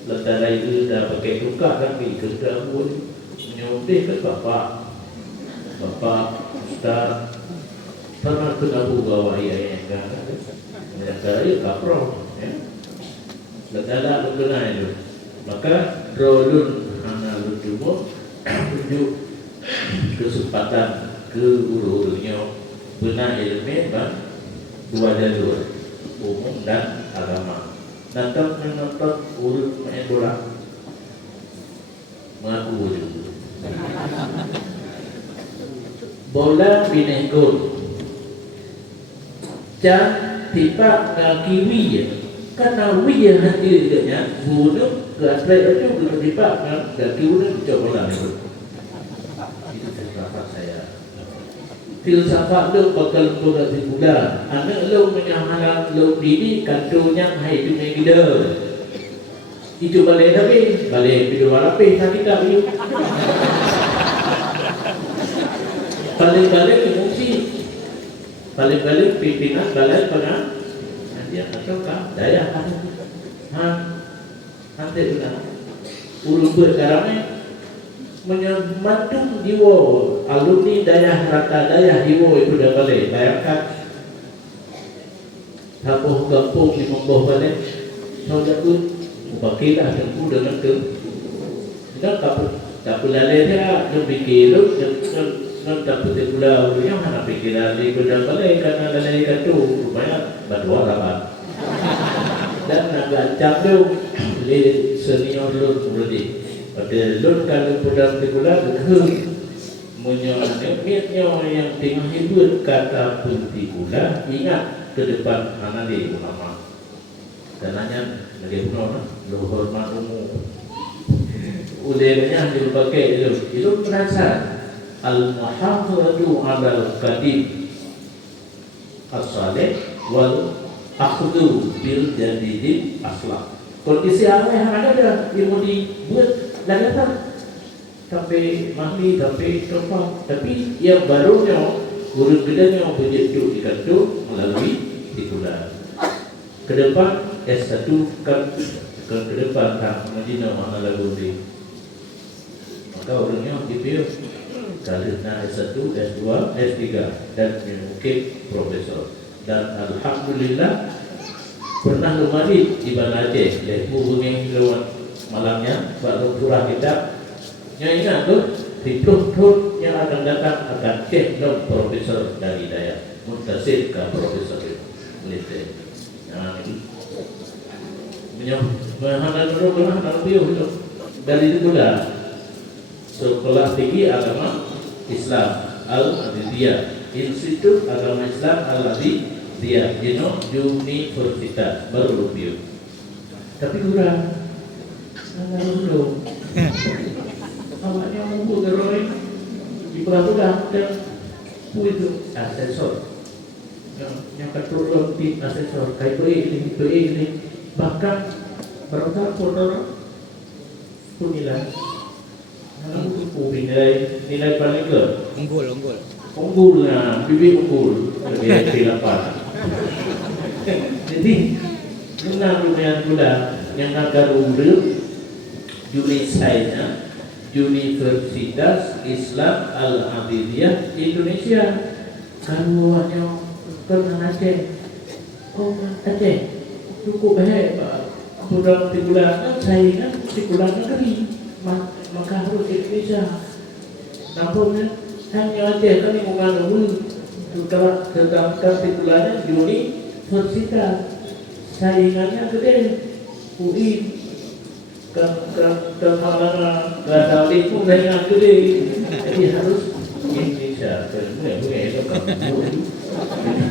letak itu dah pakai tukar kami ke kamu nyobek ke bapak ustaz pernah ke aku bawa ayah yang kaya kapro letak lu kena itu maka rolun hana lu cuma tunjuk kesempatan ke uru-urunya benar elemen dua jalur umum dan agama nonton urut main bola mengaku juga bola binekun dan tiba ngakiwi ya karena wiyah nanti dia bunuh ke atlet itu belum tiba ngakiwi coba bola itu filsafat saya filsafat lu bakal berarti pula anak lu menyahalang lu dini kantornya hai tu megida itu balik tapi balik video lapis sakit tak you balik emosi balik pimpinan balik pada nanti atau kah daya nanti benar urut berkarame menyemantung jiwa alumni daya rata daya jiwa itu dah balik bayangkan tabuh kampung di membuah balik saudara upakilah tentu dengan tu kita tak lalai dia berfikir nak dapat pula yang mana fikiran dia dah balik karena lalai itu rupanya berdua lawan dan agak jauh le senior lu berarti pada lun kalau pedang tikulah menyoneknya yang tengah hidup kata pun tikulah ingat ke depan anak di ulama dan hanya lagi puno lu hormat umum ulirnya dipakai itu merasa al-muhafadzatu alal qadim as-salih wal akhdhu bil jadidin aslah kondisi apa yang ada yang mau dibuat dah datang sampai mahli sampai sofa tapi yang barunya urut gedanya berjejut di kantor melalui tikulah ke depan S1 kan ke depan tak Madinah mana lagu ni maka orangnya dipilih karena S1, S2, S3 dan mungkin profesor dan alhamdulillah pernah lemari di Banda Aceh hubungi lawan malamnya baru surah kita ingat tu diplom yang akan datang akan cek dong profesor dari daya muntasir ke profesor itu nah ini menyampaikan dari itu pula sekolah tinggi agama Islam Al-Adidiyah Institut Agama Islam Al-Adidiyah Universitas baru review tapi kurang dulu awaknya mampu geroi di belakang dan itu asesor yang keturun di asesor kayak ini bahkan berapa foto punilai nilai paling ke unggul nah bibit unggul lebih 8 jadi benar lumayan pula yang agar urut Unisainya Universitas Islam Al-Adidiyah Indonesia karuannya pernah Aceh Aceh cukup baik sudah tikulan saingan tikulan negeri maka harus Indonesia nampaknya hanya Aceh kan yang mengandung setelah tentang tikulannya Universitas saingannya gede UI Kemana gadali pun dengan gede, jadi harus Indonesia bunga itu kamu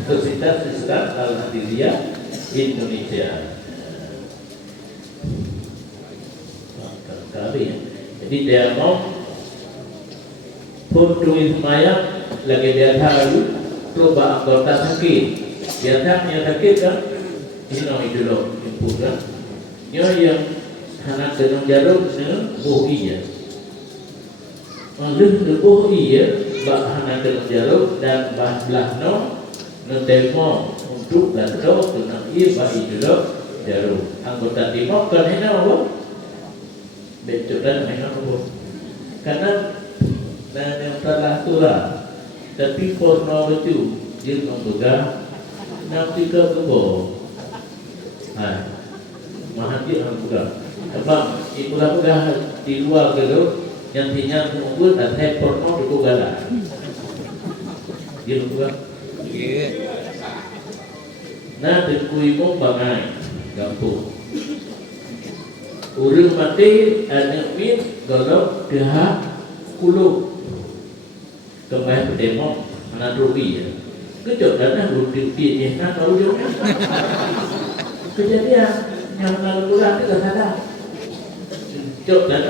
Universitas Islam Al-Hadiriyah Indonesia. Kali ya. Jadi dia mau pun tulis mayat lagi dia tahu coba anggota sakit dia sakit kan ini dulu impun kan yang anak tenung jarum bohong ya maklum bohong ya bah anak tenung jarum dan bah belah temo untuk gantung tenang iya bah dulu jarum anggota timok kan ini apa betul dan ini apa karena yang telah turah tapi porno itu dia mempegang nanti ke kebo mahati orang pegang apa itulah pegang di luar gedung yang tinggal mengumpul dan head porno di kogala dia mempegang nah dekui mo bangai gampung urang mati anak min golok deha kulu kembali berdemo anak rubi ya kejauh dan rubi dia nak tahu juga kejadian yang lalu pulang kita sadar cok dan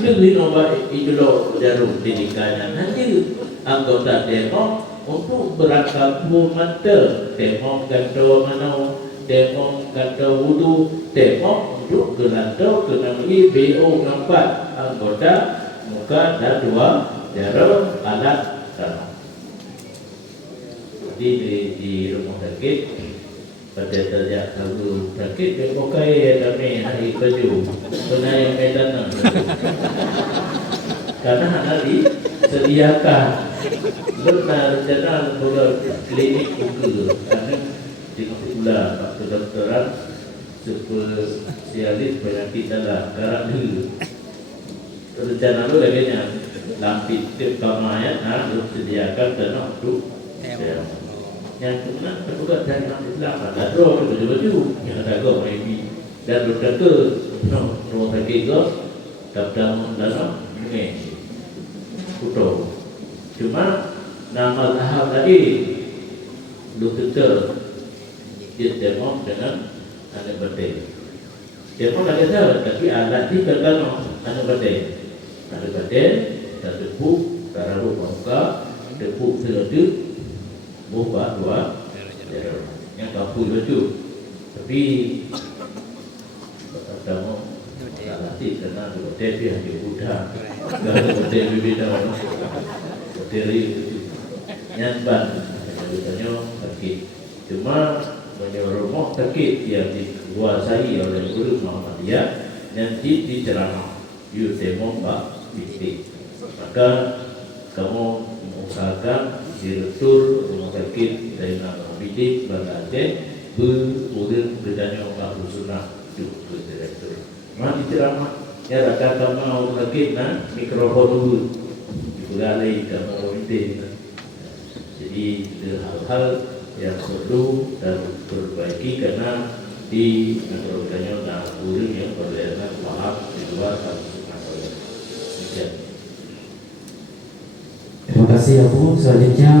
lebih nombor itu loh jarum didikannya nanti anggota demo untuk berangkat mata demo gantung manau demo gantung wudu demo untuk gelantau kenali BO 4 anggota muka dan 2 jarum alat jadi di rumah sakit pada sejak tahu sakit dia pakai kami hari baju benar yang kaitan karena ada disediakan benar jangan boleh klinik buku karena di bulan waktu doktoran spesialis penyakit dalam sekarang dulu rencana lu lagi lampit tip kamayat harus disediakan dan untuk yang kena terbuka dari Islam ada roh baju yang ada go maybe dan dokter tu rumah sakit go dalam ini foto cuma nama tahap tadi lu tetap dia demo dengan anak berdaya demo lagi sahaja tapi alat di belakang anak berdaya dan tepuk taruh muka tepuk seleduk buat yang kapul baju tapi kamu nanti karena hotel yang diudah kalau hotel berbeda hotel itu nyamban biasanya sakit cuma menyuruh sakit yang dikuasai oleh guru Muhammadiyah nanti diceramah you demo pak bisik maka kamu mengusahakan direktur rumah sakit dari nama bidik Bangladesh berurut bertanya Pak Sunnah itu direktur. Mari ceramah ya rakyat kamu sakit nah mikrofon dulu dipegalai kamu bidik. Jadi hal-hal yang perlu dan perbaiki karena di negara bertanya nah urut yang berlainan paham di luar Pak Sunnah. Terima kasih Abu. Selanjutnya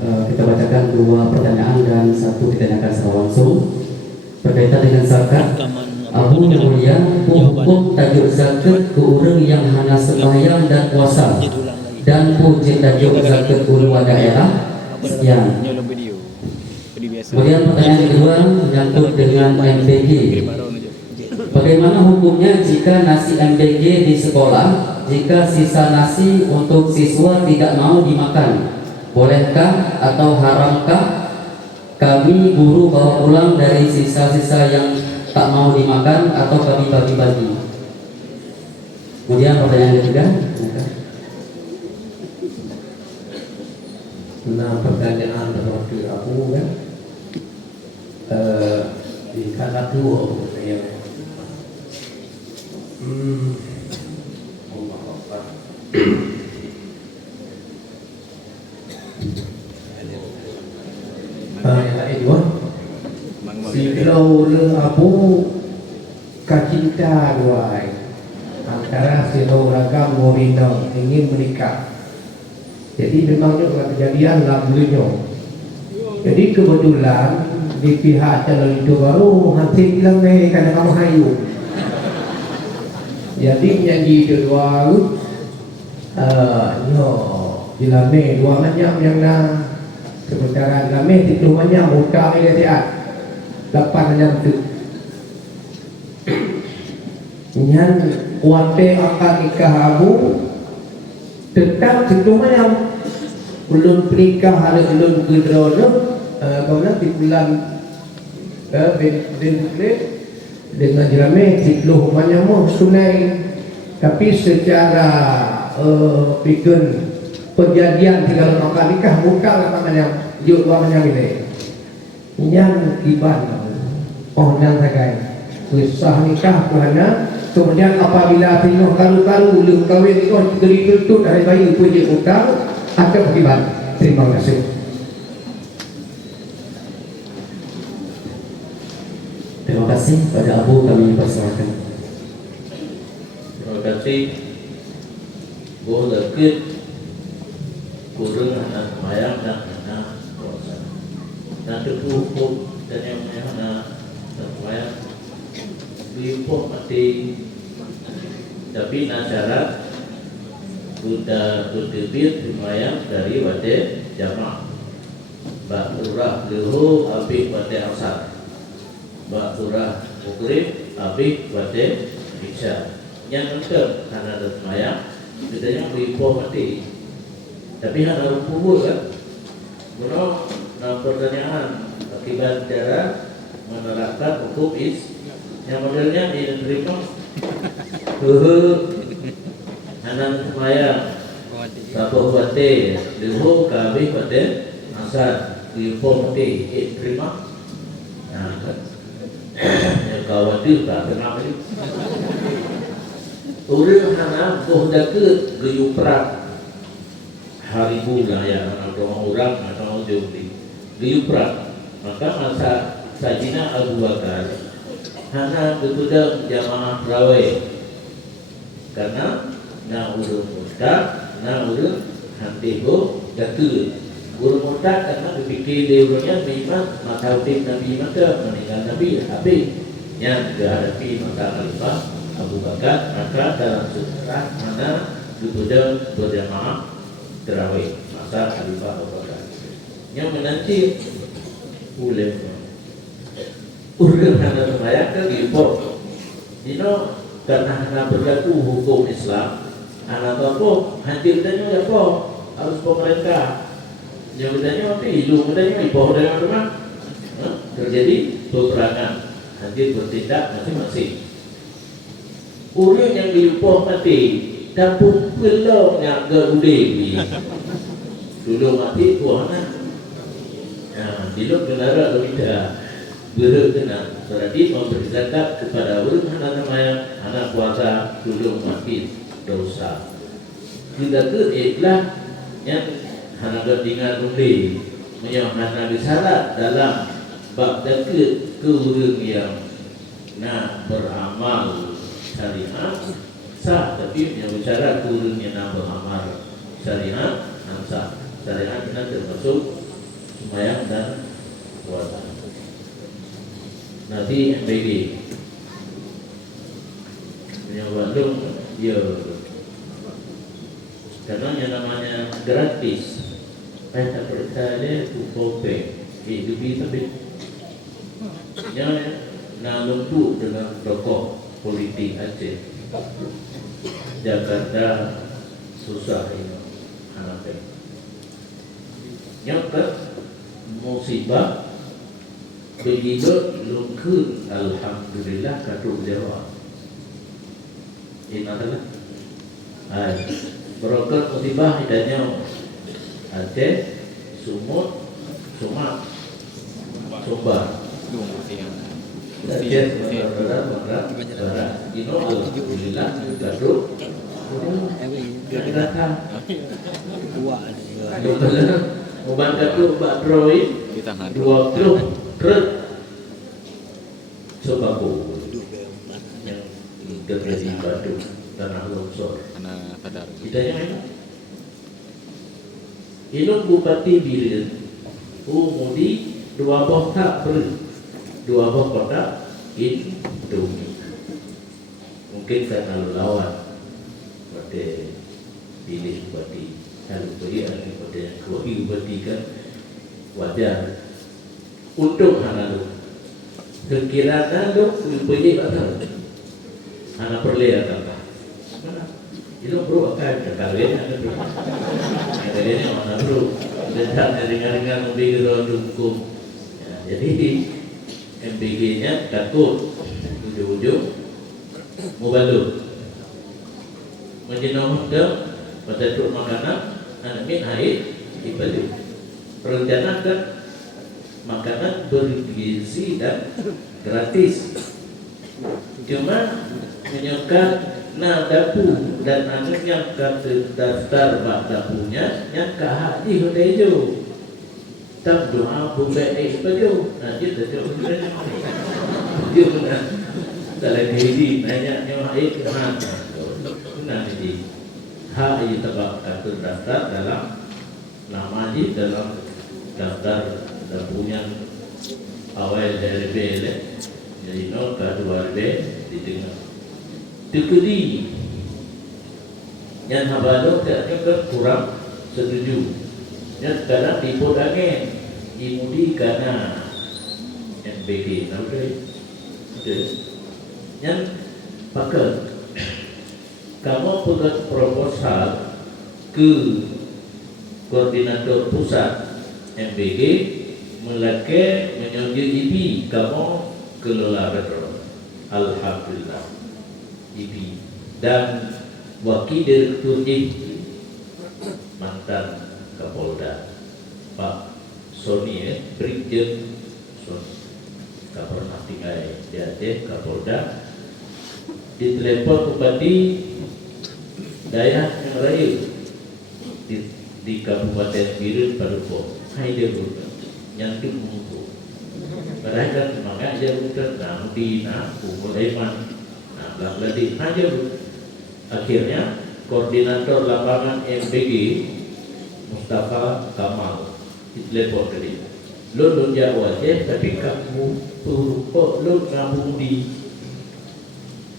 kita bacakan 2 pertanyaan dan 1 ditanyakan secara langsung berkaitan dengan zakat. Abu yang mulia, hukum tajuk zakat ke orang yang hanya sembahyang dan puasa dan puji tajuk zakat ulama daerah. Sekian. Kemudian pertanyaan kedua menyangkut dengan MBG. Bagaimana hukumnya jika nasi MBG di sekolah? Jika sisa nasi untuk siswa tidak mau dimakan, bolehkah atau haramkah kami guru bawa pulang dari sisa-sisa yang tak mau dimakan atau kami bagi-bagi? Kemudian pertanyaan ketiga. Nah pertanyaan waktu aku kan di kata dua ya. Si kalau le abu kacinta guai antara Sino Ragam Morino ingin menikah. Jadi memangnya kejadian lagunya. Jadi kebetulan di pihak calon itu baru hampir bilang karena kamu hayu. Jadi menjadi kedua dilame dua macam yang sementara dilame itu macam muka mediat 8 macam tu. Nyan kuate akan nikah abu tetap itu macam belum pernikah ada belum kedrono kalau di bulan dengan jerame tikluh banyak sunai tapi secara pikun kejadian tinggal makan nikah buka namanya juk namanya ini yang kiban yang sakai susah nikah kerana kemudian apabila tino karu-karu belum kahwin itu dituntut dari bayi puji utang atau bagaimana? Terima kasih. Terima kasih pada Abu, kami persilakan. Terima kasih. Boleh kit kurang anak mayang dan anak kuasa. Nanti hukum dan yang anak mayang dihukum mati. Tapi nasyarat sudah terbit lumayan dari wajah jamaah. Bak surah lehu abik wajah asar. Bak surah mukrib abik wajah isya. Yang lengkap karena lumayan, bedanya beripo mati. Tapi hanya kubur kan. Menurut pertanyaan akibat cara menerapkan hukum yang modelnya diterima. Anak semaya sabuh wate leho kabi wate asar leho mati terima. Nah, kawati tak terima ni. Orang anak boh deket geyuprak hari bulan ya atau orang atau jombi geyuprak maka masa sajina Abu Bakar anak betul jamaah rawai karena na urut mutak, na urut hantigo datu. Urut mutak karena berfikir dia urutnya memang matautin Nabi maka meninggal Nabi habis yang dihadapi mata khalifah Abu Bakar maka dalam sejarah mana dibuat berjamaah terawih masa khalifah Abu Bakar yang menanti ulama urut hana semaya ke impor dino karena hana berlaku hukum Islam anak apa hadir tanya apa harus pemerintah yang bertanya apa hidup bertanya ipoh dengan rumah terjadi peperangan hadir bertindak masing-masing orang yang diupoh mati dapur belum yang gerudewi dulu mati kuahnya dulu kenara tidak berkenan berarti memberi zakat kepada orang anak kuasa dulu mati dosa. Kita keiklah yang hana dengan rundi menyamakan Nabi Salat dalam bab deket ke orang yang nak beramal syariat sah tapi yang bicara ke orang yang nak beramal syariat sah. Syariat kita termasuk sembahyang dan puasa. Nanti MBG menyebabkan dia karena yang namanya gratis tak percaya kupope lebih tapi yang nalungku dengan tokoh politik Aceh Jakarta susah ini anaknya yang musibah begitu lungkun alhamdulillah katu jawab ini adalah berokot musibah hidupnya Aceh, Sumut, Sumat, Sumbar Aceh, Barat Ino, Alhamdulillah Gadut kita kan Uban Gadut, Mbak Troy 20 truk Sebako yang terjadi batu tanah longsor. Kita yang Ilmu bupati Biren, umudi 2 botak ber, 2 botak Indomie. Mungkin karena lawan pada pilih bupati, kalau beri ada pada kuali bupati kan wajar. Untuk hana lu, sekiranya lu beri apa? Hana perlu apa? Mana? Itu bro akan kekalian ada bro. Kekalian mana bro? Dan ringan-ringan MBG hukum. Jadi MBG-nya takut ujung-ujung mau bantu. Menjenom dem pada truk makanan anamin air dibalik. Rencanakan makanan bergizi dan gratis. Cuma menyukai nah dapur dan anak yang kata daftar bak dapurnya yang kahati hotejo tak doa bubek baju nanti terjauh dia benar dalam diri nanya nyawa ke mana nanti hak itu tabak kata daftar dalam nama di dalam daftar dapurnya awal dari B jadi 0 ke 2 B di tengah Tukudi yang habalo ternyata kurang setuju. Yang sekarang dipodangin imudi karena MBG, nampak? Yang pakai kamu buat proposal ke koordinator pusat MBG melakukan menyetujui kamu kelola betul. Alhamdulillah. IB dan wakil direktur IB mantan Kapolda Pak Sony Brigjen Sony Kapolda tinggal di Aceh Kapolda ditelepon bupati daerah yang lain di Kabupaten Biren Padupo hai dia bukan nyantuk mengumpul padahal kan semangat dia bukan nanti mulai lagi aja akhirnya koordinator lapangan MBG Mustafa Kamal ditelepon ke dia lu jawab aja tapi kamu kok lu ngabudi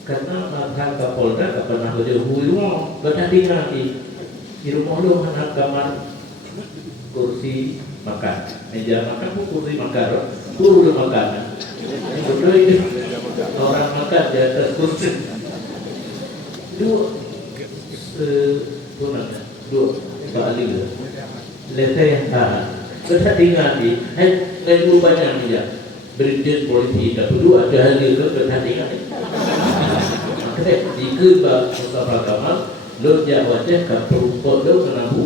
karena marhal Kapolda tak pernah berjauh rumah berhati di rumah lu anak kamar kursi makan meja makan kursi makan turun makan betul itu orang makan di atas kursi dua kali leher yang tahan berhati-hati lain banyak dia Brigjen polisi tak perlu ada hal itu berhati-hati makanya jika Mustafa Kamal lo jawabnya kapal lo menabu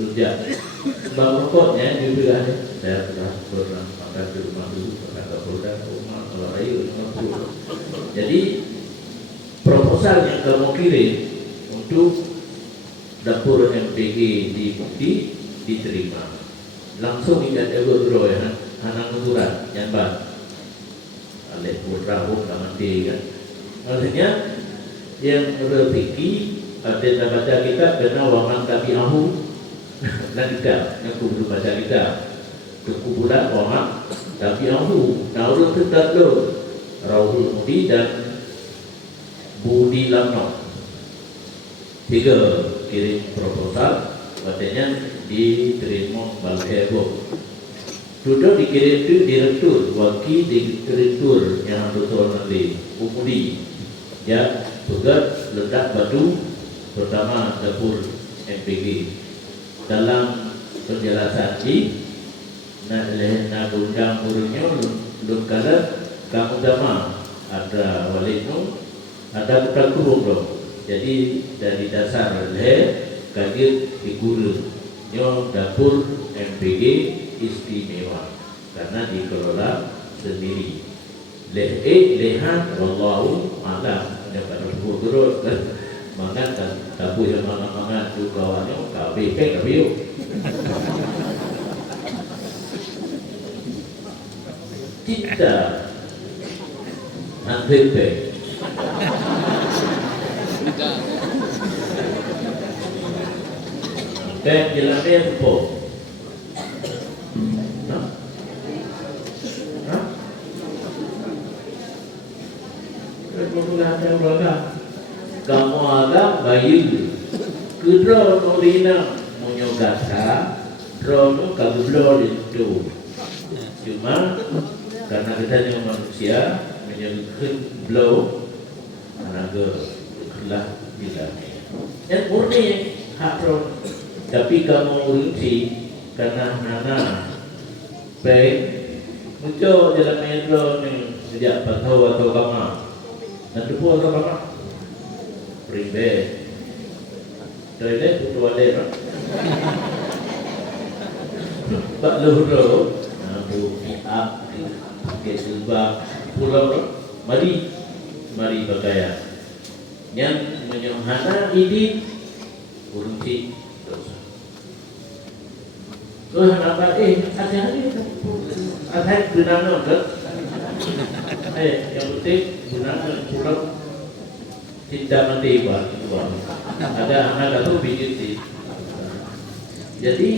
lo jawab bangkoknya juga saya pernah makan di rumah dulu kata Kapolda rumah kalau ayo 50. Jadi proposal yang kamu kirim untuk dapur MPG diterima langsung tidak ada bro ya anak nuturan yang bang oleh putra kamandi kan maksudnya yang berpikir ada baca kita kena waman tapi ahu dan kita yang kubur baca kita kekuburan waman tapi ahu naurun tetap lo Rahul Mudi dan Budi Lamno 3 kirim proposal katanya diterima balik heboh sudah dikirim itu direktur wakil direktur yang betul nanti Umudi ya tugas letak batu pertama dapur MPG dalam penjelasan ini nak undang burungnya belum kalah kamu dama ada walinu ada bukan kurung dong jadi dari dasar kaget diguru nyo dapur MPG istimewa karena dikelola sendiri lehat wallahu alam dapat berguru makan dapur yang mangan tu kawannya KBP KBU kita antep Baik jalan dia apa? Kamu agak bayu kedua norina menyogasa drono kagublo itu cuma karena kita yang manusia menyebutkan blow anaga kelah tidak yang murni hak drone tapi kamu urunci karena nana baik muncul jalan metro ni sejak patau atau kama nanti pun atau kama pribadi toilet putu ada Pak Luhur Abu Pi'ab Ke Sebab Pulau Mari Bagaya Yang menyohana ini Urunci Terus Kenapa ada-ada Ada benangan ke yang penting benangan pulau Cinta mati buat itu ada anak itu bijit jadi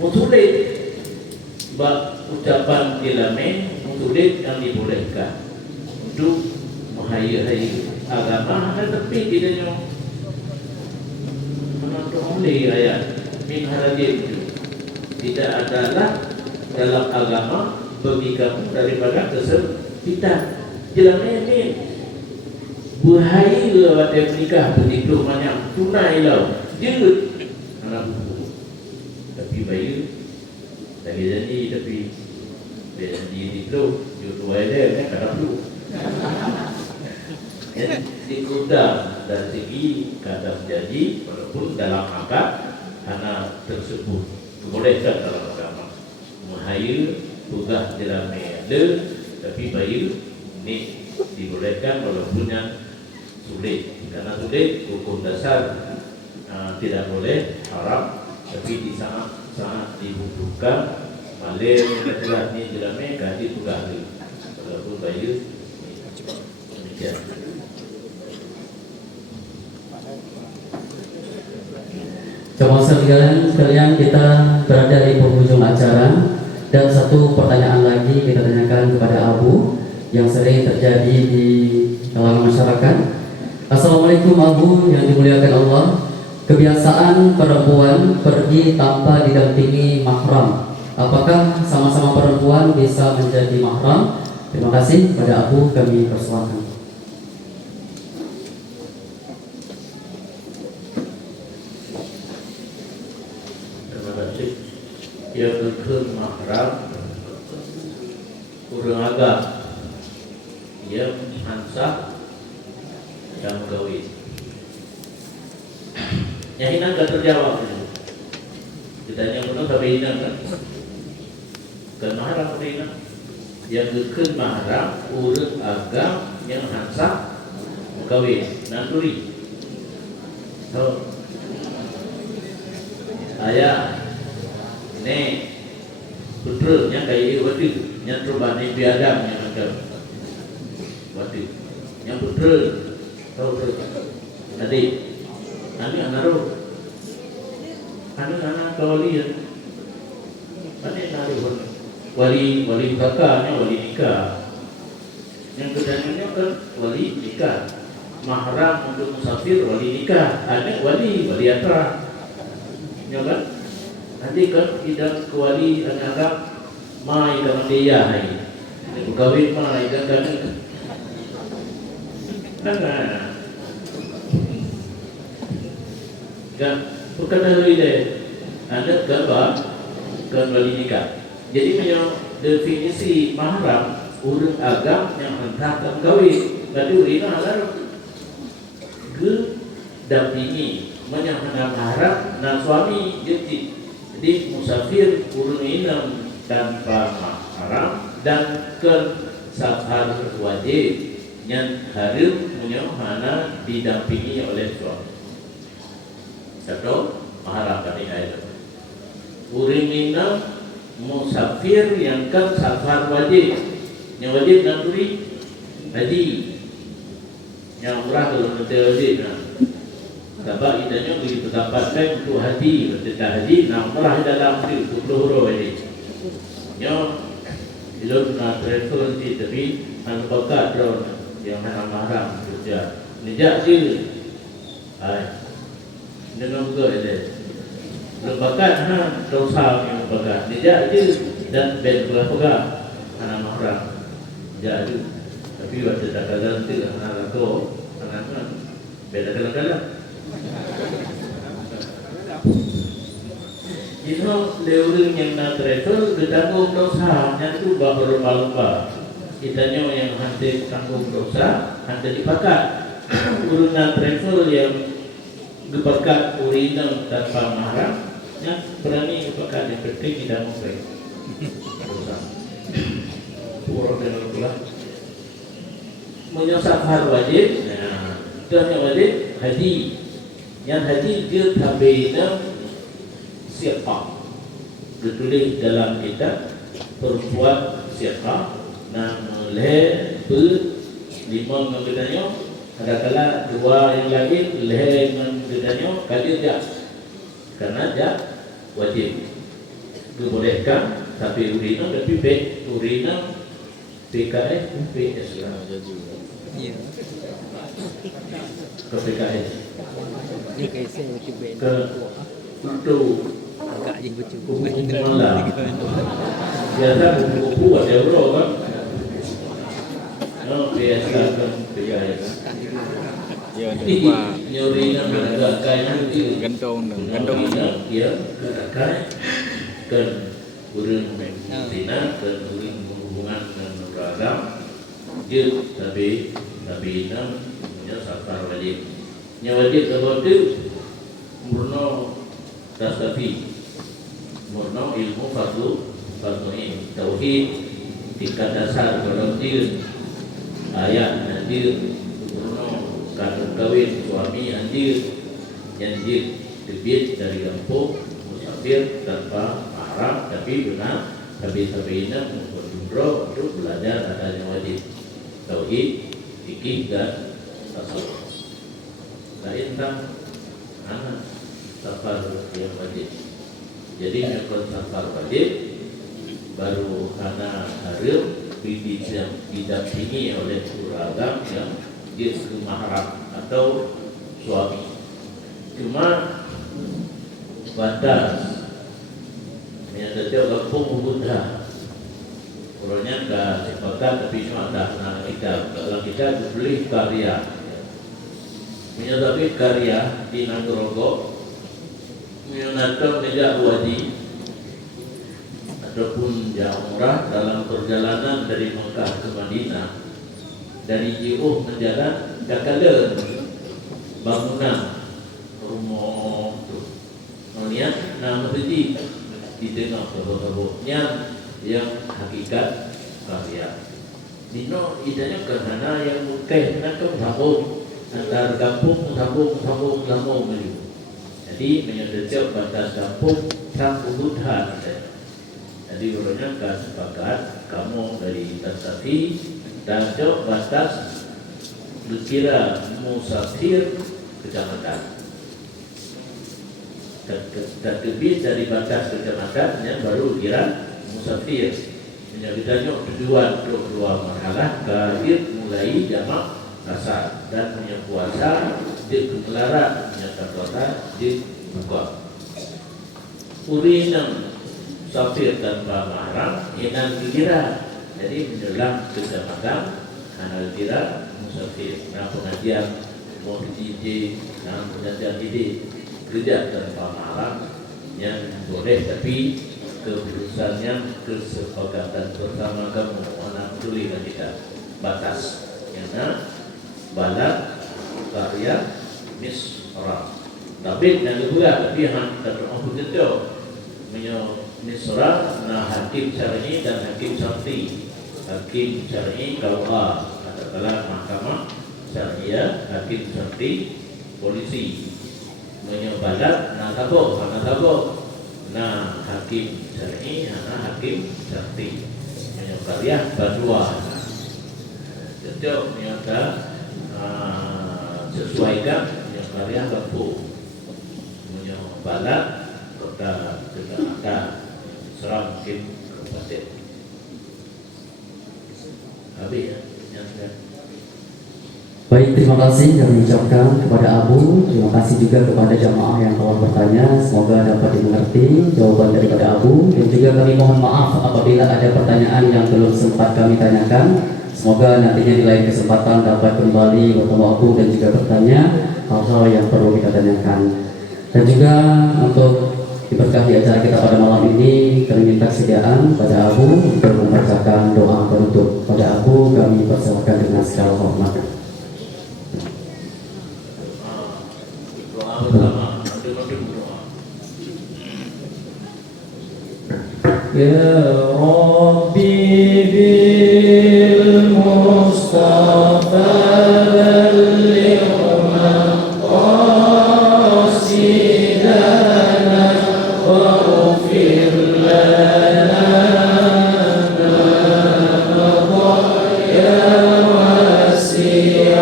musulit bab ucapan ilame musulit yang dibolehkan untuk menghayai agama ada tapi tidak yang menonton oleh ayat min harajin tidak adalah dalam agama bagi kamu daripada kesempitan ilame ini buhai lewat nikah begitu banyak tunai lau jut anak buku tapi bayu lagi jadi tapi jadi itu jut wae kan kadang tu dikudang dari segi kadang jadi walaupun dalam akad anak tersebut bolehkan dalam agama muhayu bukan dalam ada tapi bayu ni dibolehkan walaupun yang sulit karena sulit hukum dasar tidak boleh haram tapi di sangat dibutuhkan malir jelas ni jelasnya gaji tugas tu walaupun bayu demikian. Jemaah sekalian kita berada di penghujung acara dan satu pertanyaan lagi kita tanyakan kepada Abu yang sering terjadi di kalangan masyarakat. Assalamualaikum Abu yang dimuliakan Allah. Kebiasaan perempuan pergi tanpa didampingi mahram. Apakah sama-sama perempuan bisa menjadi mahram? Terima kasih kepada Abu, kami persilakan. Terima kasih. Yang kedua mahram kurang agak yang ansah yang gawin. Yang hilang tak terjawab itu. Ditanya pun sampai hilang kan? Kan mahram hilang. Yang kedua mahram urut agam yang ansah gawin. Nanturi. So, ayah, ne, putra yang kaya waktu yang terbani biadam yang macam waktu yang putra tahu adik anak kawali ya adik naruh wali kakaknya wali nikah yang keduanya kan wali nikah mahram untuk musafir wali nikah adik wali atra ya kan nanti kan tidak kewali anak mai dengan dia hai kawin mai kan kan bukan dari dia ada gambar kan wali nikah jadi punya definisi mahram urut agam yang hentakkan kawin berarti urina adalah ke dampingi menyangkana mahram dan suami jadi musafir urut inam tanpa mahram dan ke safar wajib yang harus menyuhana didampingi oleh suami. Satu mahram tadi ayat. Urimina musafir yang kan safar wajib. Yang wajib nanturi haji. Yang umrah kalau nanti wajib. Sebab idanya ditempatkan untuk haji, ketika haji nampak dalam itu peluru ini. Nyo ilmu nak travel di tapi anu bakat drone yang nak mahram kerja. Nijak dia, dengan juga ini. Lembaga na dosa yang lembaga. Nijak dia dan ben pegang anak mahram. Jadi, tapi waktu tak kalah tu anak aku, anak beda kalah. Ino leureung yang na travel ditanggung dosa nya tu berlomba-lomba. Kitanya yang hantar tanggung dosa, hantar dipakai. Urang na travel yang dipakai urinal tanpa mahram, nya berani dipakai yang penting kita mau pergi. Dosa. Orang dengan pula menyasar wajib, dan yang wajib haji. Yang haji dia tabina siapa ditulis dalam kitab perempuan siapa nama leh lima mengenanya ada kala dua yang lain leh mengenanya kadir jak karena jak wajib dibolehkan tapi urina tapi urina PKS PS lah ke PKS ke untuk malah biasa buku buat euro kan biasa kan PKS nyuri agak kaya gantung ya agak kan urang Tina dan urang hubungan dengan beragam dia tapi nya safar wajib nya wajib sebab itu murno tasawuf murno ilmu fardu ini tauhid tingkat dasar dalam diri ayat nanti murno kawin suami anjir janji debit dari kampung musafir tanpa mahram tapi benar tapi ini berumroh untuk belajar adanya wajib tauhid fikih dan tasawuf lain tentang anak safar yang wajib. Jadi melakukan safar wajib baru karena harum didampingi oleh suragam yang dia mahram atau suami. Cuma batas yang ada kampung Buddha. Orangnya enggak sepakat tapi cuma ada kalau kita beli karya menyatakan karya di Nagorogo menyatakan tidak wajib ataupun umrah dalam perjalanan dari Mekah ke Madinah dari jauh menjalan kakalen bangunan rumah tu niat nama itu di tengah kabut-kabutnya yang hakikat karya dino idanya kerana yang mungkin nak kabut antar kampung maju. Jadi menyedot batas kampung Buddha. Jadi orangnya kan sepakat kamu dari Tasafi dan jauh batas dikira musafir kecamatan. Dan lebih dari batas kecamatan yang baru kira musafir. Menyedotnya tujuan untuk dua marhalah kahir mulai jamak asal dan punya puasa di kegelaran punya puasa di buka urinam safir tanpa mahram inang dikira jadi menjelang kecamatan kanal kira musafir nah pengajian mau DJ nah pengajian ini kerja tanpa mahram yang boleh tapi keputusannya kesepakatan bersama kamu anak tuliskan kita batas yang balak karya misra tapi dan juga pihak tertentu itu misra nah hakim syar'i dan hakim syar'i KUA katakanlah mahkamah syariah hakim syar'i polisi balak nah tabuk nah hakim syar'i nah hakim syar'i karya badua itu nyata sesuaikan yang Maria Lampu punya balat kota Jakarta Serang Kim Kabupaten. Habis ya, yang Baik, terima kasih kami ucapkan kepada Abu. Terima kasih juga kepada jamaah yang telah bertanya. Semoga dapat dimengerti jawaban daripada Abu. Dan juga kami mohon maaf apabila ada pertanyaan yang belum sempat kami tanyakan. Semoga nantinya di lain kesempatan dapat kembali bertemu Abu dan juga bertanya hal-hal yang perlu kita tanyakan. Dan juga untuk diberkahi acara kita pada malam ini, kami minta kesediaan pada Abu untuk membacakan doa penutup. Pada Abu kami persilakan dengan segala hormat. Ya Rabbi bil Mustafa balligh maqasidana wa ufir lana ya wasi'al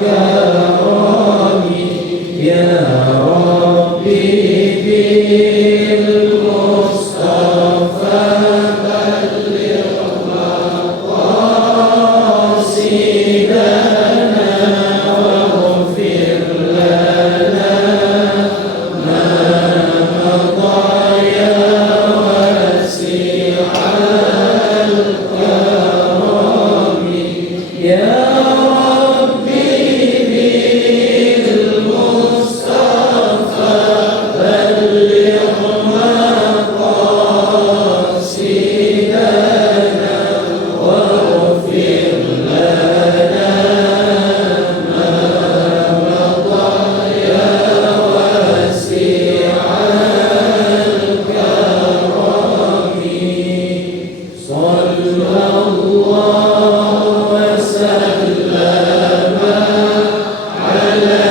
karami ya Rabbi bil Mustafa balligh maqasidana wa ghfir lana ma madha ya wasi'al karami ya Rabbi bil Mustafa balligh maqasidana wa ghfir lana ma madha ya wasi'al karami sallallahu wa sallama ala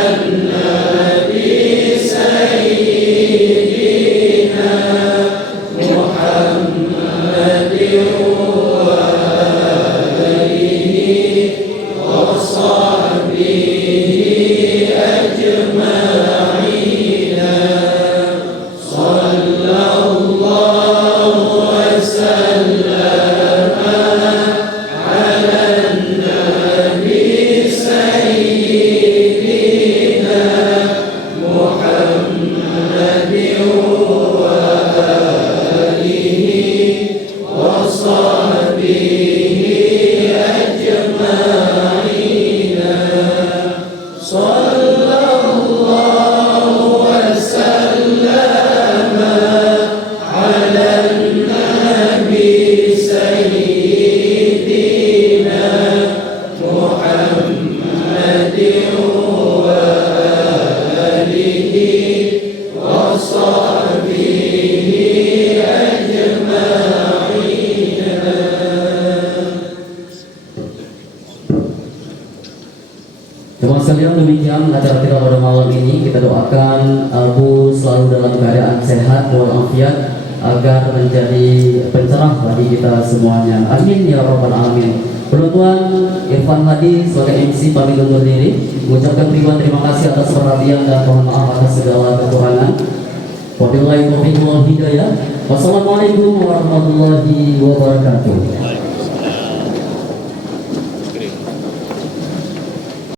nabi sayyidina Muhammadin wa alihi wa sahbihi ajma'ina sallallahu wa sallama ala nabi sayyidina Muhammadin wa alihi wa sahbihi ajma'ina sallallahu wa sallama ala nabi sayyidina Muhammadin wa alihi wa sahbihi ajma'ina. Teman sekalian, demikian acara kita pada malam ini. Kita doakan Abu selalu dalam keadaan sehat walafiat agar menjadi pencerah bagi kita semuanya. Amin ya rabbal alamin. Penonton Irfan Hadi sebagai MC pamit undur diri. Mengucapkan terima kasih atas perhatian dan mohon maaf atas segala kekurangan. Wabillahi taufiq wal hidayah. Wassalamualaikum warahmatullahi wabarakatuh.